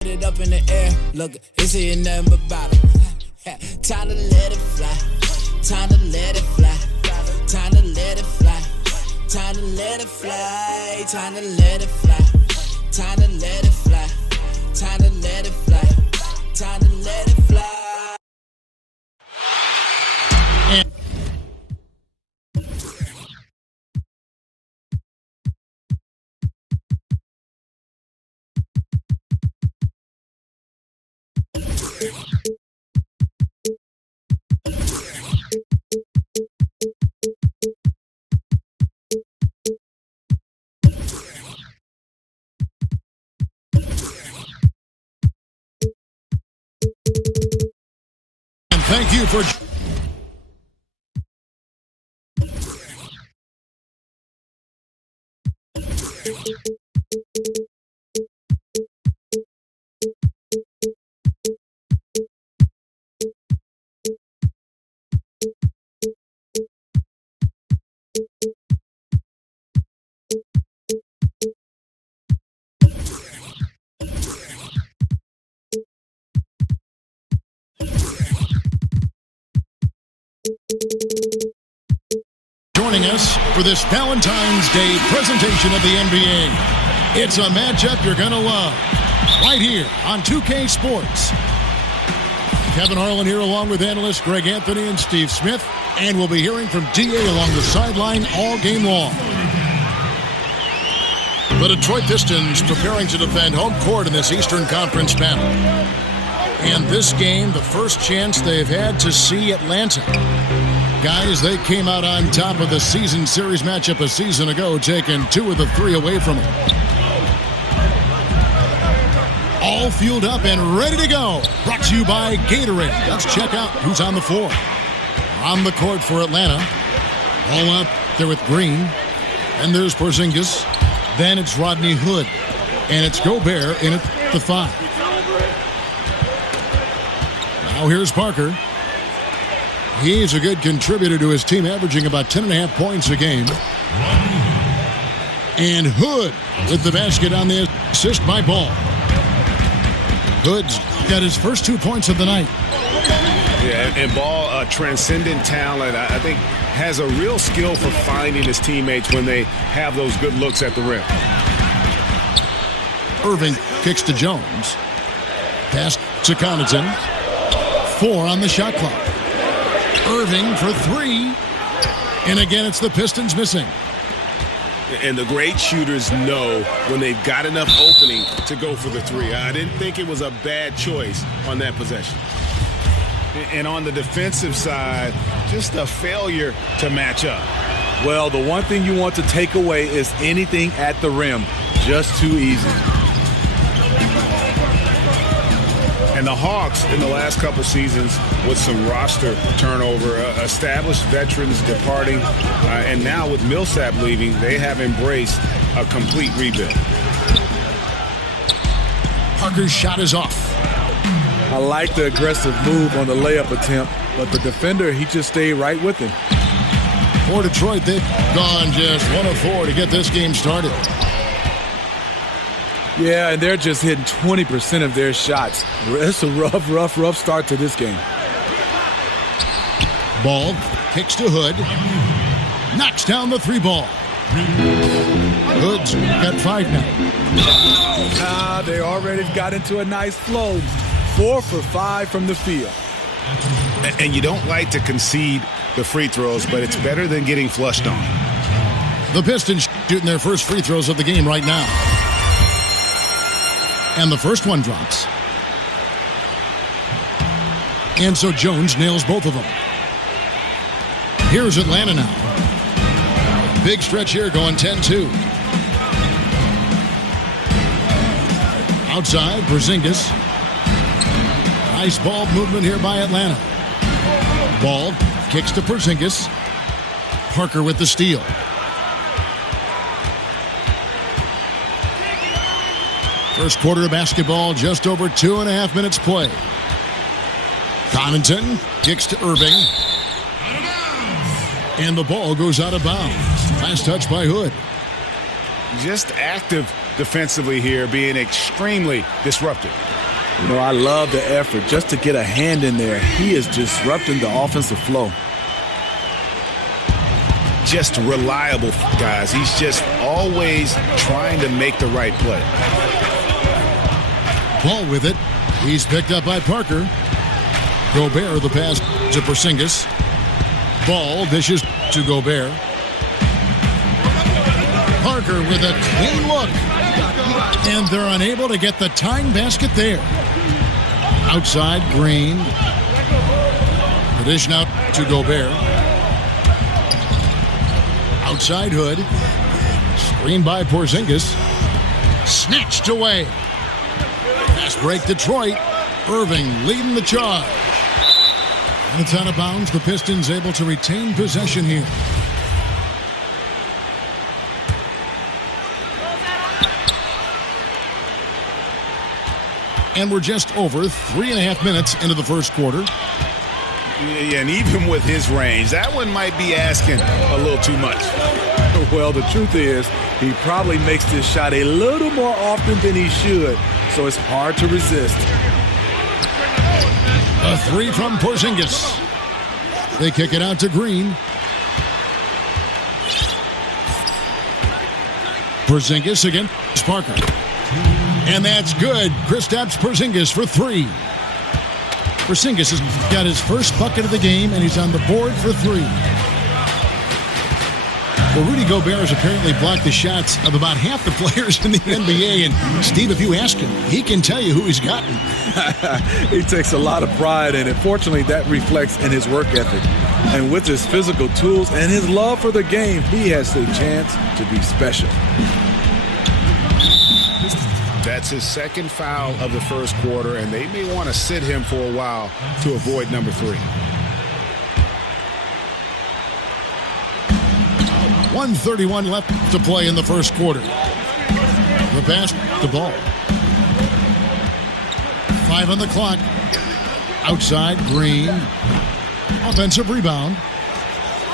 It up in the air, look, it's here nothing but bottom. Time to let it fly, time to let it fly, time to let it fly, time to let it fly, time to let it fly, time to let it fly, time to let it fly, time to let it fly. Thank you for... Joining us for this Valentine's Day presentation of the NBA. It's a matchup you're going to love right here on 2K Sports. Kevin Harlan here along with analysts Greg Anthony and Steve Smith. And we'll be hearing from DA along the sideline all game long. The Detroit Pistons preparing to defend home court in this Eastern Conference battle. And this game, the first chance they've had to see Atlanta. Guys, they came out on top of the season series matchup a season ago, taking 2 of the 3 away from them. All fueled up and ready to go. Brought to you by Gatorade. Let's check out who's on the floor. On the court for Atlanta. All up there with Green. And there's Porzingis. Then it's Rodney Hood. And it's Gobert in at the 5. Now here's Parker. He's a good contributor to his team, averaging about 10.5 points a game. And Hood with the basket on the assist by Ball. Hood's got his first 2 points of the night. Yeah, and Ball, a transcendent talent, I think has a real skill for finding his teammates when they have those good looks at the rim. Irving kicks to Jones. Pass to Connaughton. 4 on the shot clock. Irving for 3. And again, it's the Pistons missing. And the great shooters know when they've got enough opening to go for the three. I didn't think it was a bad choice on that possession. And on the defensive side, just a failure to match up. Well, the one thing you want to take away is anything at the rim. Just too easy. And the Hawks in the last couple seasons with some roster turnover, established veterans departing, and now with Millsap leaving, they have embraced a complete rebuild. Parker's shot is off. I like the aggressive move on the layup attempt, but the defender, he just stayed right with him. For Detroit, they've gone just 1 of 4 to get this game started. Yeah, and they're just hitting 20% of their shots. It's a rough start to this game. Ball kicks to Hood. Knocks down the 3 ball. Hood's got 5 now. They already got into a nice flow. 4 for 5 from the field. And you don't like to concede the free throws, but it's better than getting flushed on. The Pistons shooting their first free throws of the game right now. And the first one drops. And so Jones nails both of them. Here's Atlanta now. Big stretch here going 10-2. Outside, Porzingis. Nice ball movement here by Atlanta. Ball kicks to Porzingis. Parker with the steal. First quarter of basketball, just over 2.5 minutes play. Connaughton kicks to Irving. And the ball goes out of bounds. Last touch by Hood. Just active defensively here, being extremely disruptive. You know, I love the effort just to get a hand in there. He is disrupting the offensive flow. Just reliable, guys. He's just always trying to make the right play. Ball with it. He's picked up by Parker. Gobert, the pass to Porzingis. Ball dishes to Gobert. Parker with a clean look. And they're unable to get the tying basket there. Outside, Green. The dish now to Gobert. Outside, Hood. Screened by Porzingis. Snatched away. Fast break, Detroit. Irving leading the charge. And it's out of bounds. The Pistons able to retain possession here. And we're just over 3.5 minutes into the first quarter. Yeah, and even with his range, that one might be asking a little too much. Well, the truth is, he probably makes this shot a little more often than he should, so it's hard to resist. A 3 from Porzingis. They kick it out to Green. Porzingis against Parker. And that's good. Kristaps Porzingis for 3. Porzingis has got his first bucket of the game, and he's on the board for 3. Well, Rudy Gobert has apparently blocked the shots of about half the players in the NBA. And, Steve, if you ask him, he can tell you who he's gotten. He takes a lot of pride in it. Fortunately, that reflects in his work ethic. And with his physical tools and his love for the game, he has a chance to be special. That's his second foul of the first quarter, and they may want to sit him for a while to avoid number 3. 1:31 left to play in the first quarter. The pass, the ball. 5 on the clock. Outside, Green. Offensive rebound.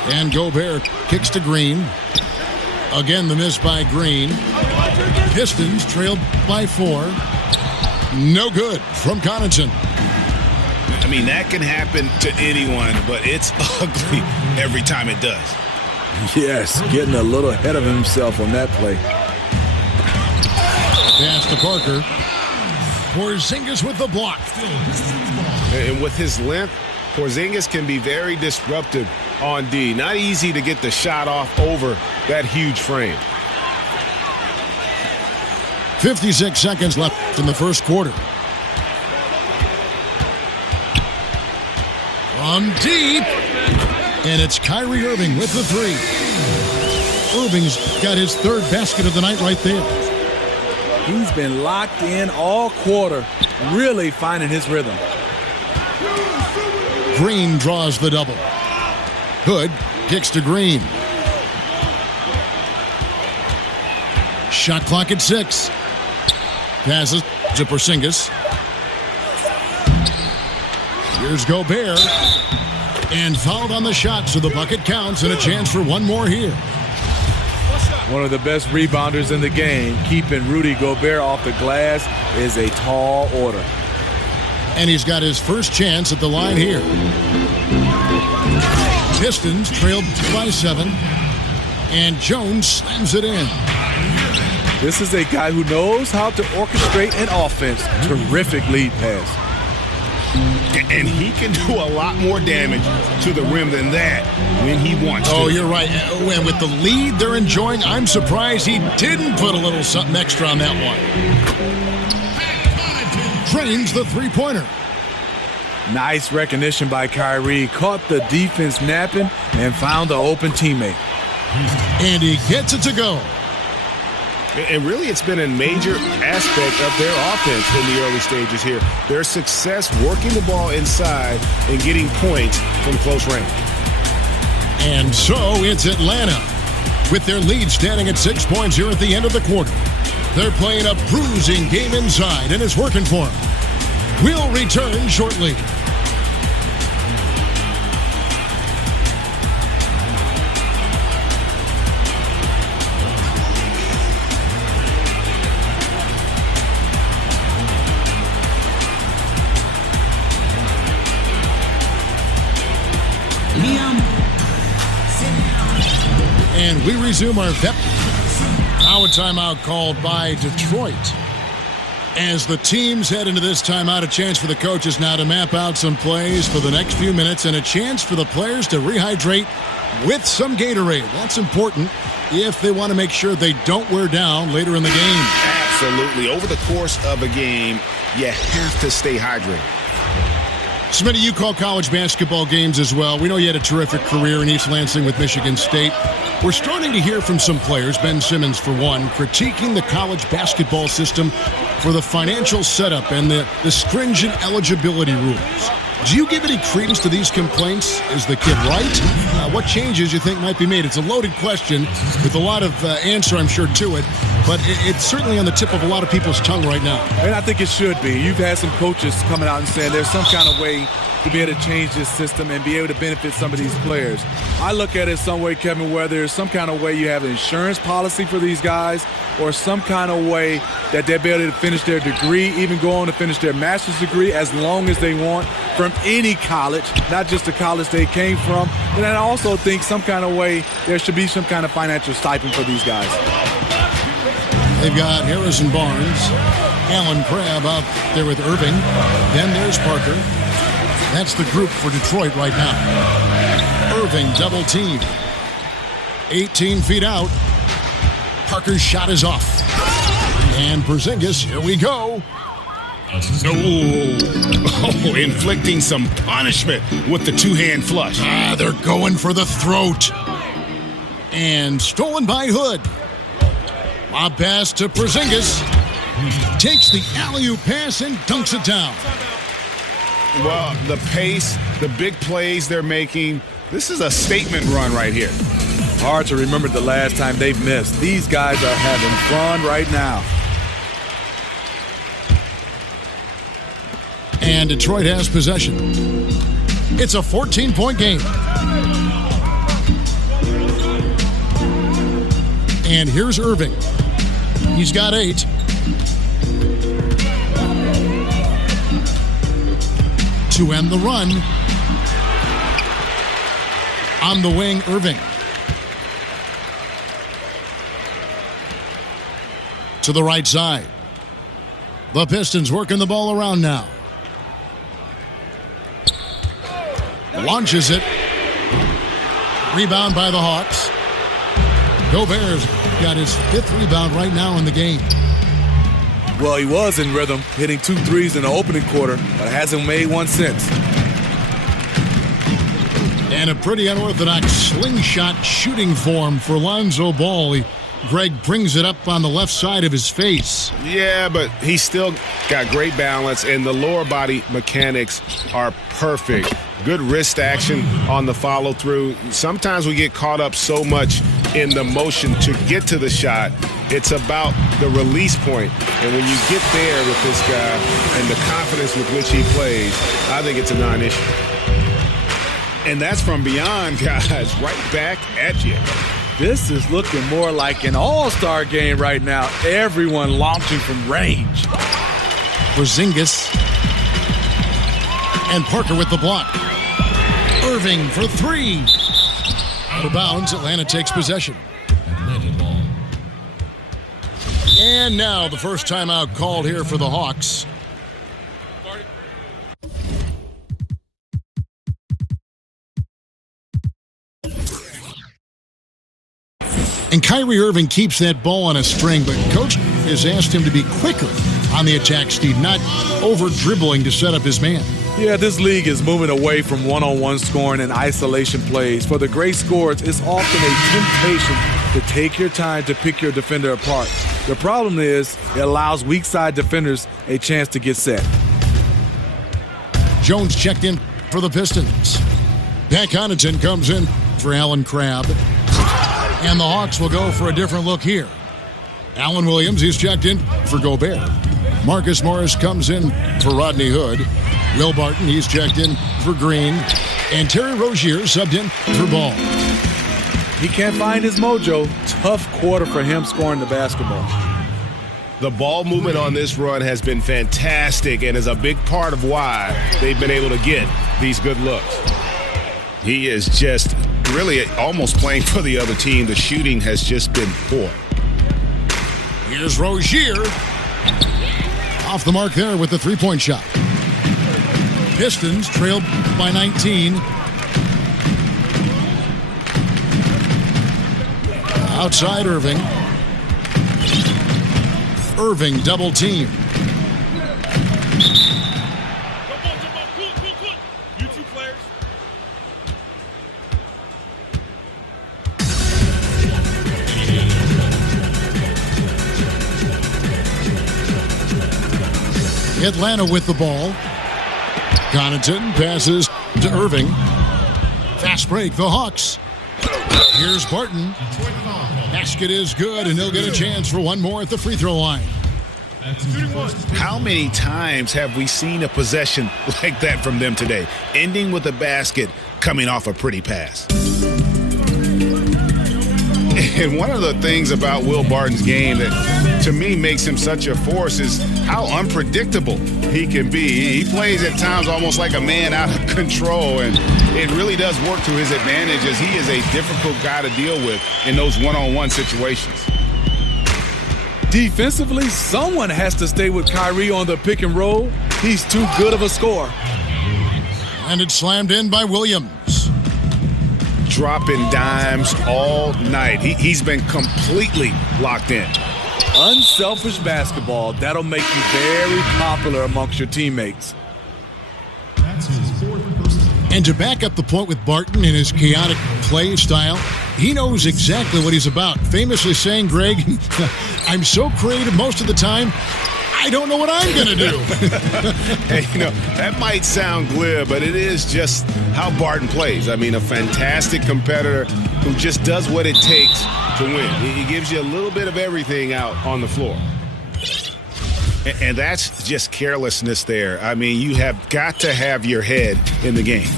And Gobert kicks to Green. Again, the miss by Green. Pistons trailed by 4. No good from Connaughton. I mean, that can happen to anyone, but it's ugly every time it does. Yes, getting a little ahead of himself on that play. Pass to Parker. Porzingis with the block. And with his length, Porzingis can be very disruptive on D. Not easy to get the shot off over that huge frame. 56 seconds left in the first quarter. From deep. And it's Kyrie Irving with the three. Irving's got his third basket of the night right there. He's been locked in all quarter, really finding his rhythm. Green draws the double. Hood kicks to Green. Shot clock at 6. Passes to Porzingis. Here's Gobert. And fouled on the shot, so the bucket counts and a chance for one more here. One of the best rebounders in the game, keeping Rudy Gobert off the glass is a tall order. And he's got his first chance at the line here. Pistons trailed by 7. And Jones slams it in. This is a guy who knows how to orchestrate an offense. Terrific lead pass. And he can do a lot more damage to the rim than that when he wants to. Oh, you're right. And with the lead they're enjoying, I'm surprised he didn't put a little something extra on that one. Drains the three-pointer. Nice recognition by Kyrie. Caught the defense napping and found the open teammate. And he gets it to go. And really, it's been a major aspect of their offense in the early stages here. Their success working the ball inside and getting points from close range. And so it's Atlanta with their lead standing at 6 points here at the end of the quarter. They're playing a bruising game inside, and it's working for them. We'll return shortly. And we resume our now a timeout called by Detroit. As the teams head into this timeout, a chance for the coaches now to map out some plays for the next few minutes and a chance for the players to rehydrate with some Gatorade. That's important if they want to make sure they don't wear down later in the game. Absolutely. Over the course of a game, you have to stay hydrated. Smitty, you call college basketball games as well. We know you had a terrific career in East Lansing with Michigan State. We're starting to hear from some players, Ben Simmons for one, critiquing the college basketball system for the financial setup and the stringent eligibility rules. Do you give any credence to these complaints? Is the kid right? What changes you think might be made? It's a loaded question with a lot of answer, I'm sure, to it. But it's certainly on the tip of a lot of people's tongue right now. And I think it should be. You've had some coaches coming out and saying there's some kind of way to be able to change this system and be able to benefit some of these players. I look at it some way, Kevin, where there's some kind of way you have an insurance policy for these guys or some kind of way that they'll be able to finish their degree, even go on to finish their master's degree as long as they want from any college, not just the college they came from. And I also think some kind of way there should be some kind of financial stipend for these guys. They've got Harrison Barnes, Alan Crabb out there with Irving. Then there's Parker. That's the group for Detroit right now. Irving double team. 18 feet out. Parker's shot is off. And Porzingis, here we go. Oh, inflicting some punishment with the two-hand flush. They're going for the throat. And stolen by Hood. Lob pass to Porzingis. Takes the alley-oop pass and dunks it down. Well, the pace, the big plays they're making, this is a statement run right here. Hard to remember the last time they've missed. These guys are having fun right now. And Detroit has possession. It's a 14-point game. And here's Irving. He's got 8. To end the run. On the wing, Irving. To the right side. The Pistons working the ball around now. Launches it. Rebound by the Hawks. Gobert's got his 5th rebound right now in the game. Well, he was in rhythm, hitting 2 threes in the opening quarter, but hasn't made one since. And a pretty unorthodox slingshot shooting form for Lonzo Ball. Greg brings it up on the left side of his face. Yeah, but he's still got great balance, and the lower body mechanics are perfect. Good wrist action on the follow-through. Sometimes we get caught up so much in the motion to get to the shot. It's about the release point. And when you get there with this guy and the confidence with which he plays, I think it's a non-issue. And that's from beyond, guys, right back at you. This is looking more like an all-star game right now. Everyone launching from range. Porzingis. And Parker with the block. Irving for 3. Out of bounds, Atlanta takes possession. And now the first timeout called here for the Hawks. And Kyrie Irving keeps that ball on a string, but Coach has asked him to be quicker on the attack, Steve, not over-dribbling to set up his man. Yeah, this league is moving away from one-on-one scoring and isolation plays. For the great scorers, it's often a temptation to take your time to pick your defender apart. The problem is it allows weak side defenders a chance to get set. Jones checked in for the Pistons. Pat Connaughton comes in for Allen Crabbe. And the Hawks will go for a different look here. Alan Williams, he's checked in for Gobert. Marcus Morris comes in for Rodney Hood. Will Barton, he's checked in for Green. And Terry Rozier subbed in for Ball. He can't find his mojo. Tough quarter for him scoring the basketball. The ball movement on this run has been fantastic and is a big part of why they've been able to get these good looks. He is just really almost playing for the other team. The shooting has just been poor. Here's Rozier. Off the mark there with the three-point shot. Pistons trailed by 19. Outside Irving. Irving double team. You two players. Atlanta with the ball. Connaughton passes to Irving. Fast break, the Hawks. Here's Barton. Basket is good, and he'll get a chance for one more at the free throw line. How many times have we seen a possession like that from them today, ending with a basket coming off a pretty pass? And one of the things about Will Barton's game that, to me, makes him such a force is how unpredictable he can be. He plays at times almost like a man out of control, and it really does work to his advantage as he is a difficult guy to deal with in those one-on-one situations. Defensively, someone has to stay with Kyrie on the pick and roll. He's too good of a scorer. And it's slammed in by Williams. Dropping dimes all night. He's been completely locked in. Unselfish basketball. That'll make you very popular amongst your teammates. And to back up the point with Barton and his chaotic play style, he knows exactly what he's about. Famously saying, Greg, I'm so creative most of the time, I don't know what I'm going to do. Hey, that might sound glib, but it is just how Barton plays. I mean, a fantastic competitor who just does what it takes to win. He gives you a little bit of everything out on the floor. And that's just carelessness there. I mean, you have got to have your head in the game.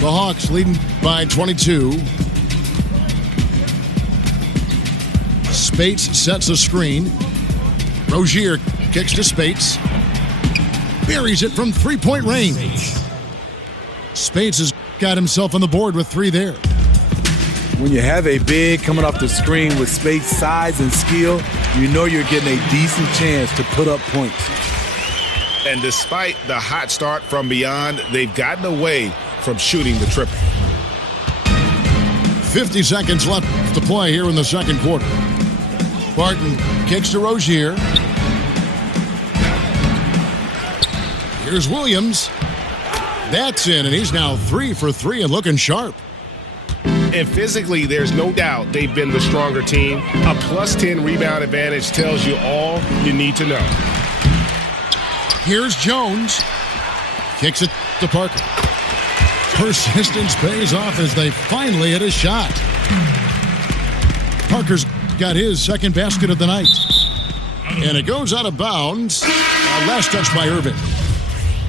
The Hawks leading by 22. Spates sets a screen. Rozier kicks to Spates. Buries it from three-point range. Spates has got himself on the board with 3 there. When you have a big coming off the screen with Spates' size and skill, you know you're getting a decent chance to put up points. And despite the hot start from beyond, they've gotten away from shooting the triple. 50 seconds left to play here in the second quarter. Barton kicks to Rozier. Here's Williams. That's in, and he's now 3 for 3 and looking sharp. And physically, there's no doubt they've been the stronger team. A +10 rebound advantage tells you all you need to know. Here's Jones. Kicks it to Parker. Persistence pays off as they finally hit a shot. Parker's got his second basket of the night. And it goes out of bounds. Last touch by Irving.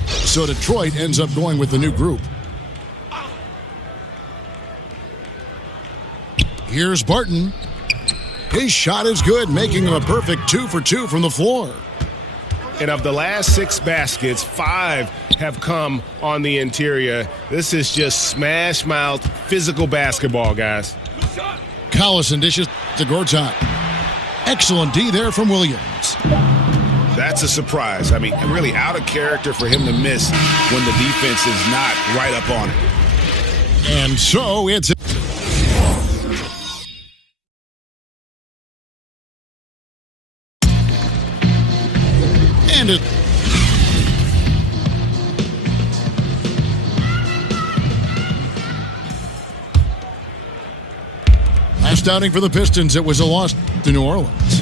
So Detroit ends up going with the new group. Here's Barton. His shot is good, making him a perfect 2 for 2 from the floor. And of the last 6 baskets, 5 have come on the interior. This is just smash-mouth physical basketball, guys. Collison dishes to Gortat. Excellent D there from Williams. That's a surprise. I mean, really out of character for him to miss when the defense is not right up on it. And so it's... And it... Last outing for the Pistons, it was a loss to New Orleans.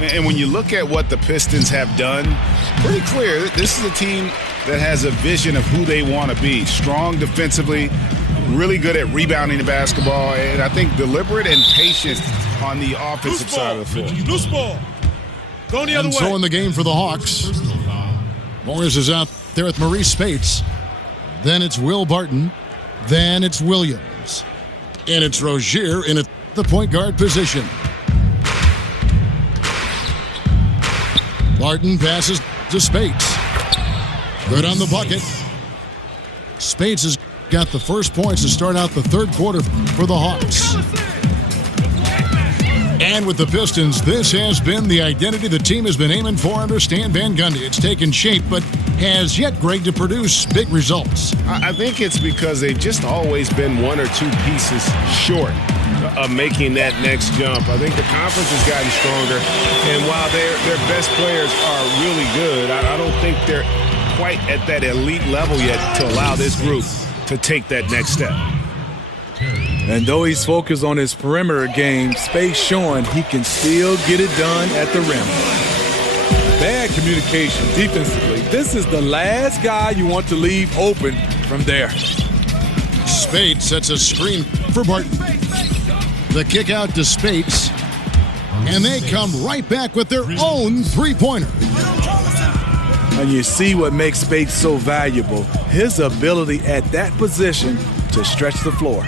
And when you look at what the Pistons have done, pretty clear, this is a team that has a vision of who they want to be. Strong defensively, really good at rebounding the basketball, and I think deliberate and patient on the offensive side of the floor. Loose ball. Going the other way. So in the game for the Hawks, Morris is out there with Maurice Spates. Then it's Will Barton. Then it's Williams. And it's Rozier in the point guard position. Barton passes to Spates. Good on the bucket. Spates has got the first points to start out the third quarter for the Hawks. And with the Pistons, this has been the identity the team has been aiming for under Stan Van Gundy. It's taken shape, but has yet, Greg, to produce big results. I think it's because they've just always been 1 or 2 pieces short of making that next jump. I think the conference has gotten stronger, and while their best players are really good, I don't think they're quite at that elite level yet to allow this group to take that next step. And though he's focused on his perimeter game, Space showing he can still get it done at the rim. Bad communication defensively. This is the last guy you want to leave open from there. Spates sets a screen for Barton. The kick out to Spates. And they come right back with their own three-pointer. And you see what makes Spates so valuable. His ability at that position to stretch the floor.